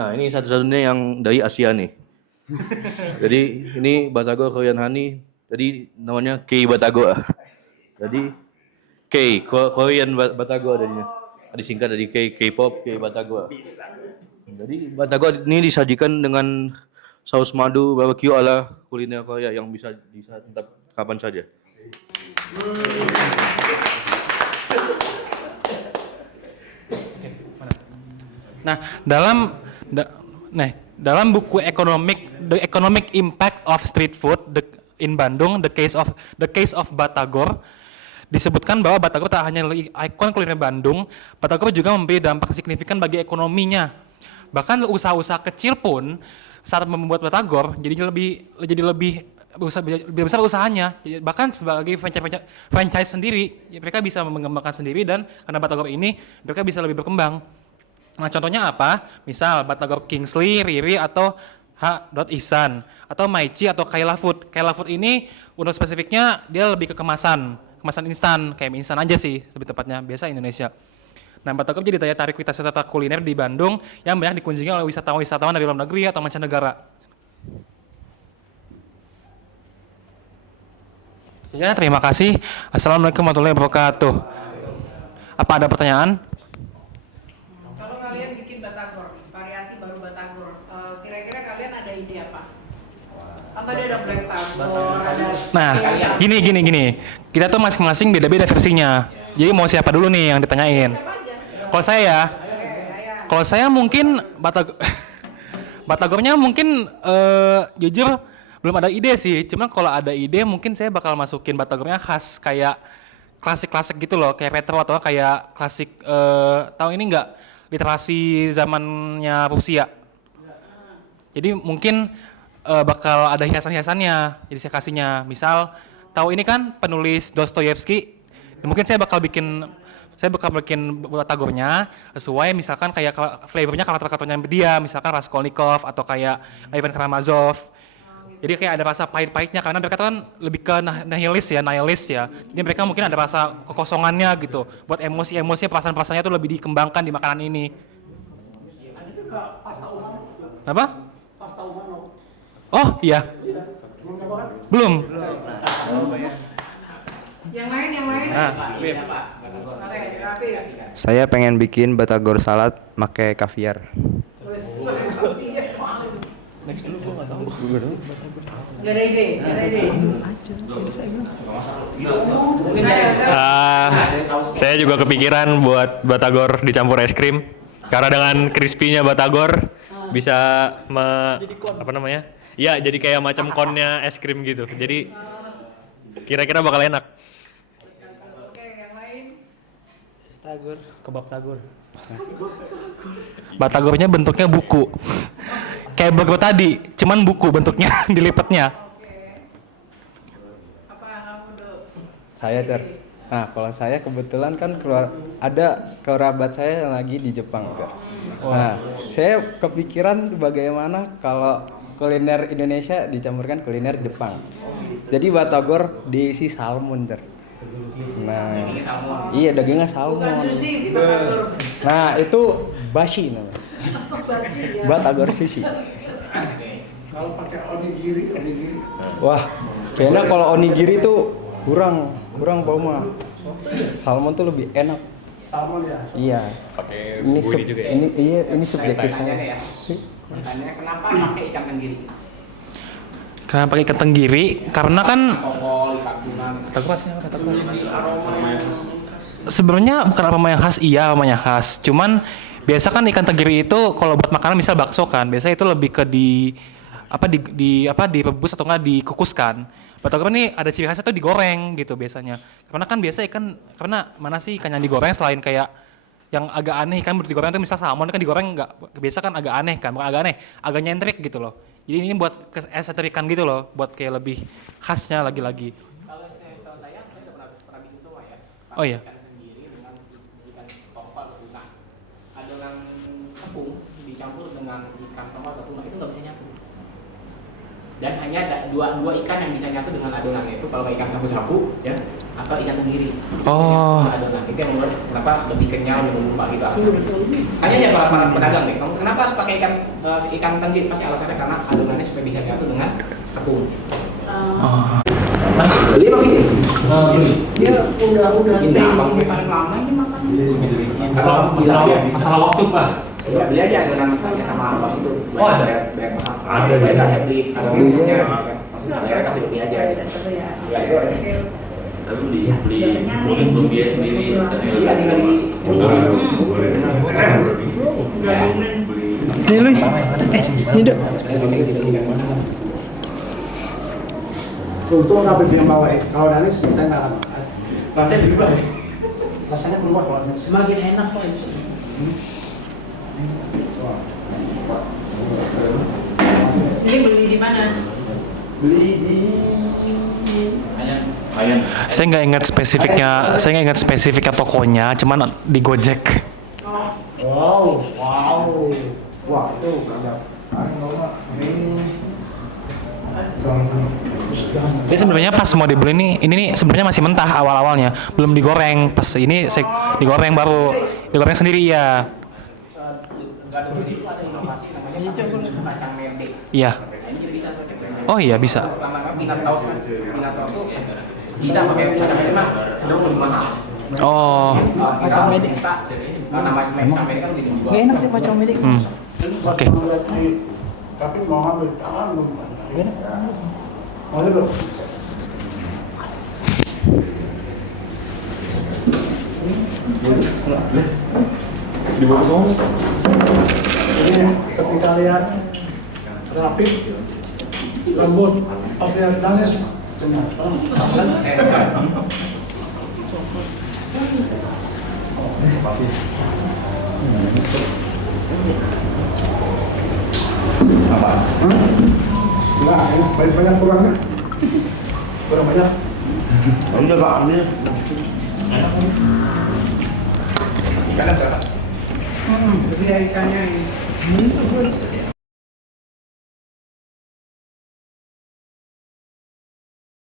Nah, ini satu-satunya yang dari Asia nih. Jadi ini Batagor Korean Honey. Jadi namanya K Batagor. Jadi K Korean Batagor adanya. Disingkat dari K-pop, K Batagor. Jadi Batagor ini disajikan dengan saus madu barbecue ala kuliner Korea yang bisa disantap kapan saja. Nah, dalam buku The Economic Impact of Street Food in Bandung, The Case of Batagor, disebutkan bahwa Batagor tak hanya ikon kuliner Bandung, Batagor juga memberi dampak signifikan bagi ekonominya. Bahkan usaha-usaha kecil pun saat membuat Batagor jadi lebih besar usahanya. Bahkan sebagai franchise sendiri, mereka bisa mengembangkan sendiri, dan karena Batagor ini mereka bisa lebih berkembang. Nah, contohnya apa? Misal Batagor Kingsley, Riri, atau H. Ihsan, atau Maichi atau Kaila Food. Kaila Food ini untuk spesifiknya dia lebih ke kemasan instan, kayak mie instan aja sih lebih tepatnya, biasa Indonesia. Nah, Batagor jadi daya tarik wisata kuliner di Bandung yang banyak dikunjungi oleh wisatawan dari luar negeri atau mancanegara. Ya, terima kasih. Assalamualaikum warahmatullahi wabarakatuh. Apa ada pertanyaan? Kalau kalian bikin Batagor, variasi baru Batagor, kira-kira kalian ada ide apa? Apa ada Black Tagor, ada... Nah, gini. Kita tuh masing-masing beda-beda versinya. Jadi mau siapa dulu nih yang ditanyain? Kalau saya mungkin Batagornya mungkin jujur belum ada ide sih. Cuma kalau ada ide mungkin saya bakal masukin Batagornya khas kayak klasik-klasik gitu loh, kayak retro atau kayak klasik tahu ini enggak? Literasi zamannya Rusia. Jadi mungkin bakal ada hiasan-hiasannya. Jadi saya kasihnya misal tahu ini kan penulis Dostoyevsky. Mungkin saya bakal bikin Batagornya sesuai misalkan kayak flavornya karakter-karakternya dia, misalkan Raskolnikov atau kayak Ivan Karamazov. Jadi kayak ada rasa pahit-pahitnya karena mereka tuh kan lebih ke nihilis ya. Jadi mereka mungkin ada rasa kekosongannya gitu. Buat emosi-emosinya, perasaan-perasaannya tuh lebih dikembangkan di makanan ini. Ada juga pasta umami. Apa? Pasta umami. Oh iya. Belum coba kan? Belum. Yang lain. Nah, Oke, Rafi. Saya pengen bikin batagor salad pakai kaviar. Next dulu gue nggak tahu. Gak ada ide. Saya juga kepikiran buat batagor dicampur es krim. Karena dengan crispy-nya batagor bisa apa namanya? Ya, jadi kayak macam konnya es krim gitu. Jadi kira-kira bakal enak. Tagor, kebab tagor. Batagornya bentuknya buku. Kayak burger tadi, cuman buku bentuknya dilipatnya. Saya Nah, kalau saya kebetulan kan ada kerabat saya yang lagi di Jepang, Ter. Nah, saya kepikiran bagaimana kalau kuliner Indonesia dicampurkan kuliner Jepang. Jadi batagor diisi salmon, Ter. Nah, iya dagingnya salmon. Bukan sushi sih batagor. Nah, itu bashi namanya. Batagor sushi. Kalau pakai onigiri. Wah, kayaknya kalau onigiri tuh kurang bau mah. Salmon tuh lebih enak. Salmon ya. Iya. Pakai ini bumbu ini juga ya? ini subjektif saya. Pertanyaannya kenapa pakai ikan tenggiri? Kenapa pakai ikan tenggiri? Karena kan Tokol, ikan tuna. sebenarnya bukan aroma yang khas, iya aroma yang khas. Cuman biasa kan ikan tenggiri itu kalau buat makanan misal bakso kan, biasa itu lebih ke direbus atau enggak dikukuskan. Batagor ini ada ciri khasnya tuh digoreng gitu biasanya. Karena kan biasa ikan, karena mana sih ikan yang digoreng selain kayak yang agak aneh ikan digoreng tuh misal salmon kan digoreng enggak biasa kan agak aneh kan, bukan agak aneh, agak nyentrik gitu loh. Jadi ini buat kesentrikan gitu loh, buat kayak lebih khasnya lagi-lagi. Kalau setahu saya udah pernah bikin semua ya. Oh iya. Ikan tenggiri dengan ikan tokol atau tuna. Adonan tepung dicampur dengan ikan tokol atau tuna itu nggak bisa nyatu. Dan hanya ada dua ikan yang bisa nyatu dengan adonannya itu kalau ikan sapu-sapu ya atau ikan tenggiri. Oh. Adonan itu yang membuat kenapa lebih kenyal dan menggumpal gitu alasannya. Tanya aja para pedagang deh, kamu kenapa harus pakai ikan tenggiri? Pasti alasannya karena adonannya supaya bisa nyatu dengan tepung. Beli apa gini? Beli. Dia udah stay di sini paling lama ini makan. Masalah waktu, Pak. Ya, beli aja adonan sama apa itu. Oh, ada. Banyak mahal. Ada. Saya beli adonannya. Saya kasih lebih aja. Ya, itu. Tapi belum dia sendiri. Iya, tinggal di. Ini lu. Ini dok. Untung nggak bikin bawa. Kalau Danis saya nggak akan. Rasanya berubah. Rasanya berubah kalau Danis. Semakin enak kok. Jadi beli di mana? Beli di Ayan. Saya nggak ingat spesifiknya tokonya, cuman di Gojek. Wow. Wah, itu ada. Jadi sebenarnya pas mau dibeli ini nih sebenarnya masih mentah awal-awalnya, belum digoreng. Pas ini saya digoreng baru, digoreng sendiri ya. Gado ini tuh ada inovasi namanya kacang mede. Iya. Ini juga bisa pakai. Oh iya bisa. Selama peanut sauce kan, peanut sauce tuh bisa pakai kacang mede mah cenderung lebih mahal. Oh. Kacang mede bisa. Namanya kacang mede kan lebih dijual. Nggak enak sih kacang mede. Oke. Tapi mau ambil tangan belum. Mau belum? Dibawa ke sana. Jadi ketika lihat rapi, lembut, lihat Danis, Apa? Enggak, banyak kurangnya. Kurang banyak. Udah Pak, ambil. Ikannya berapa? Lebih ikannya ini.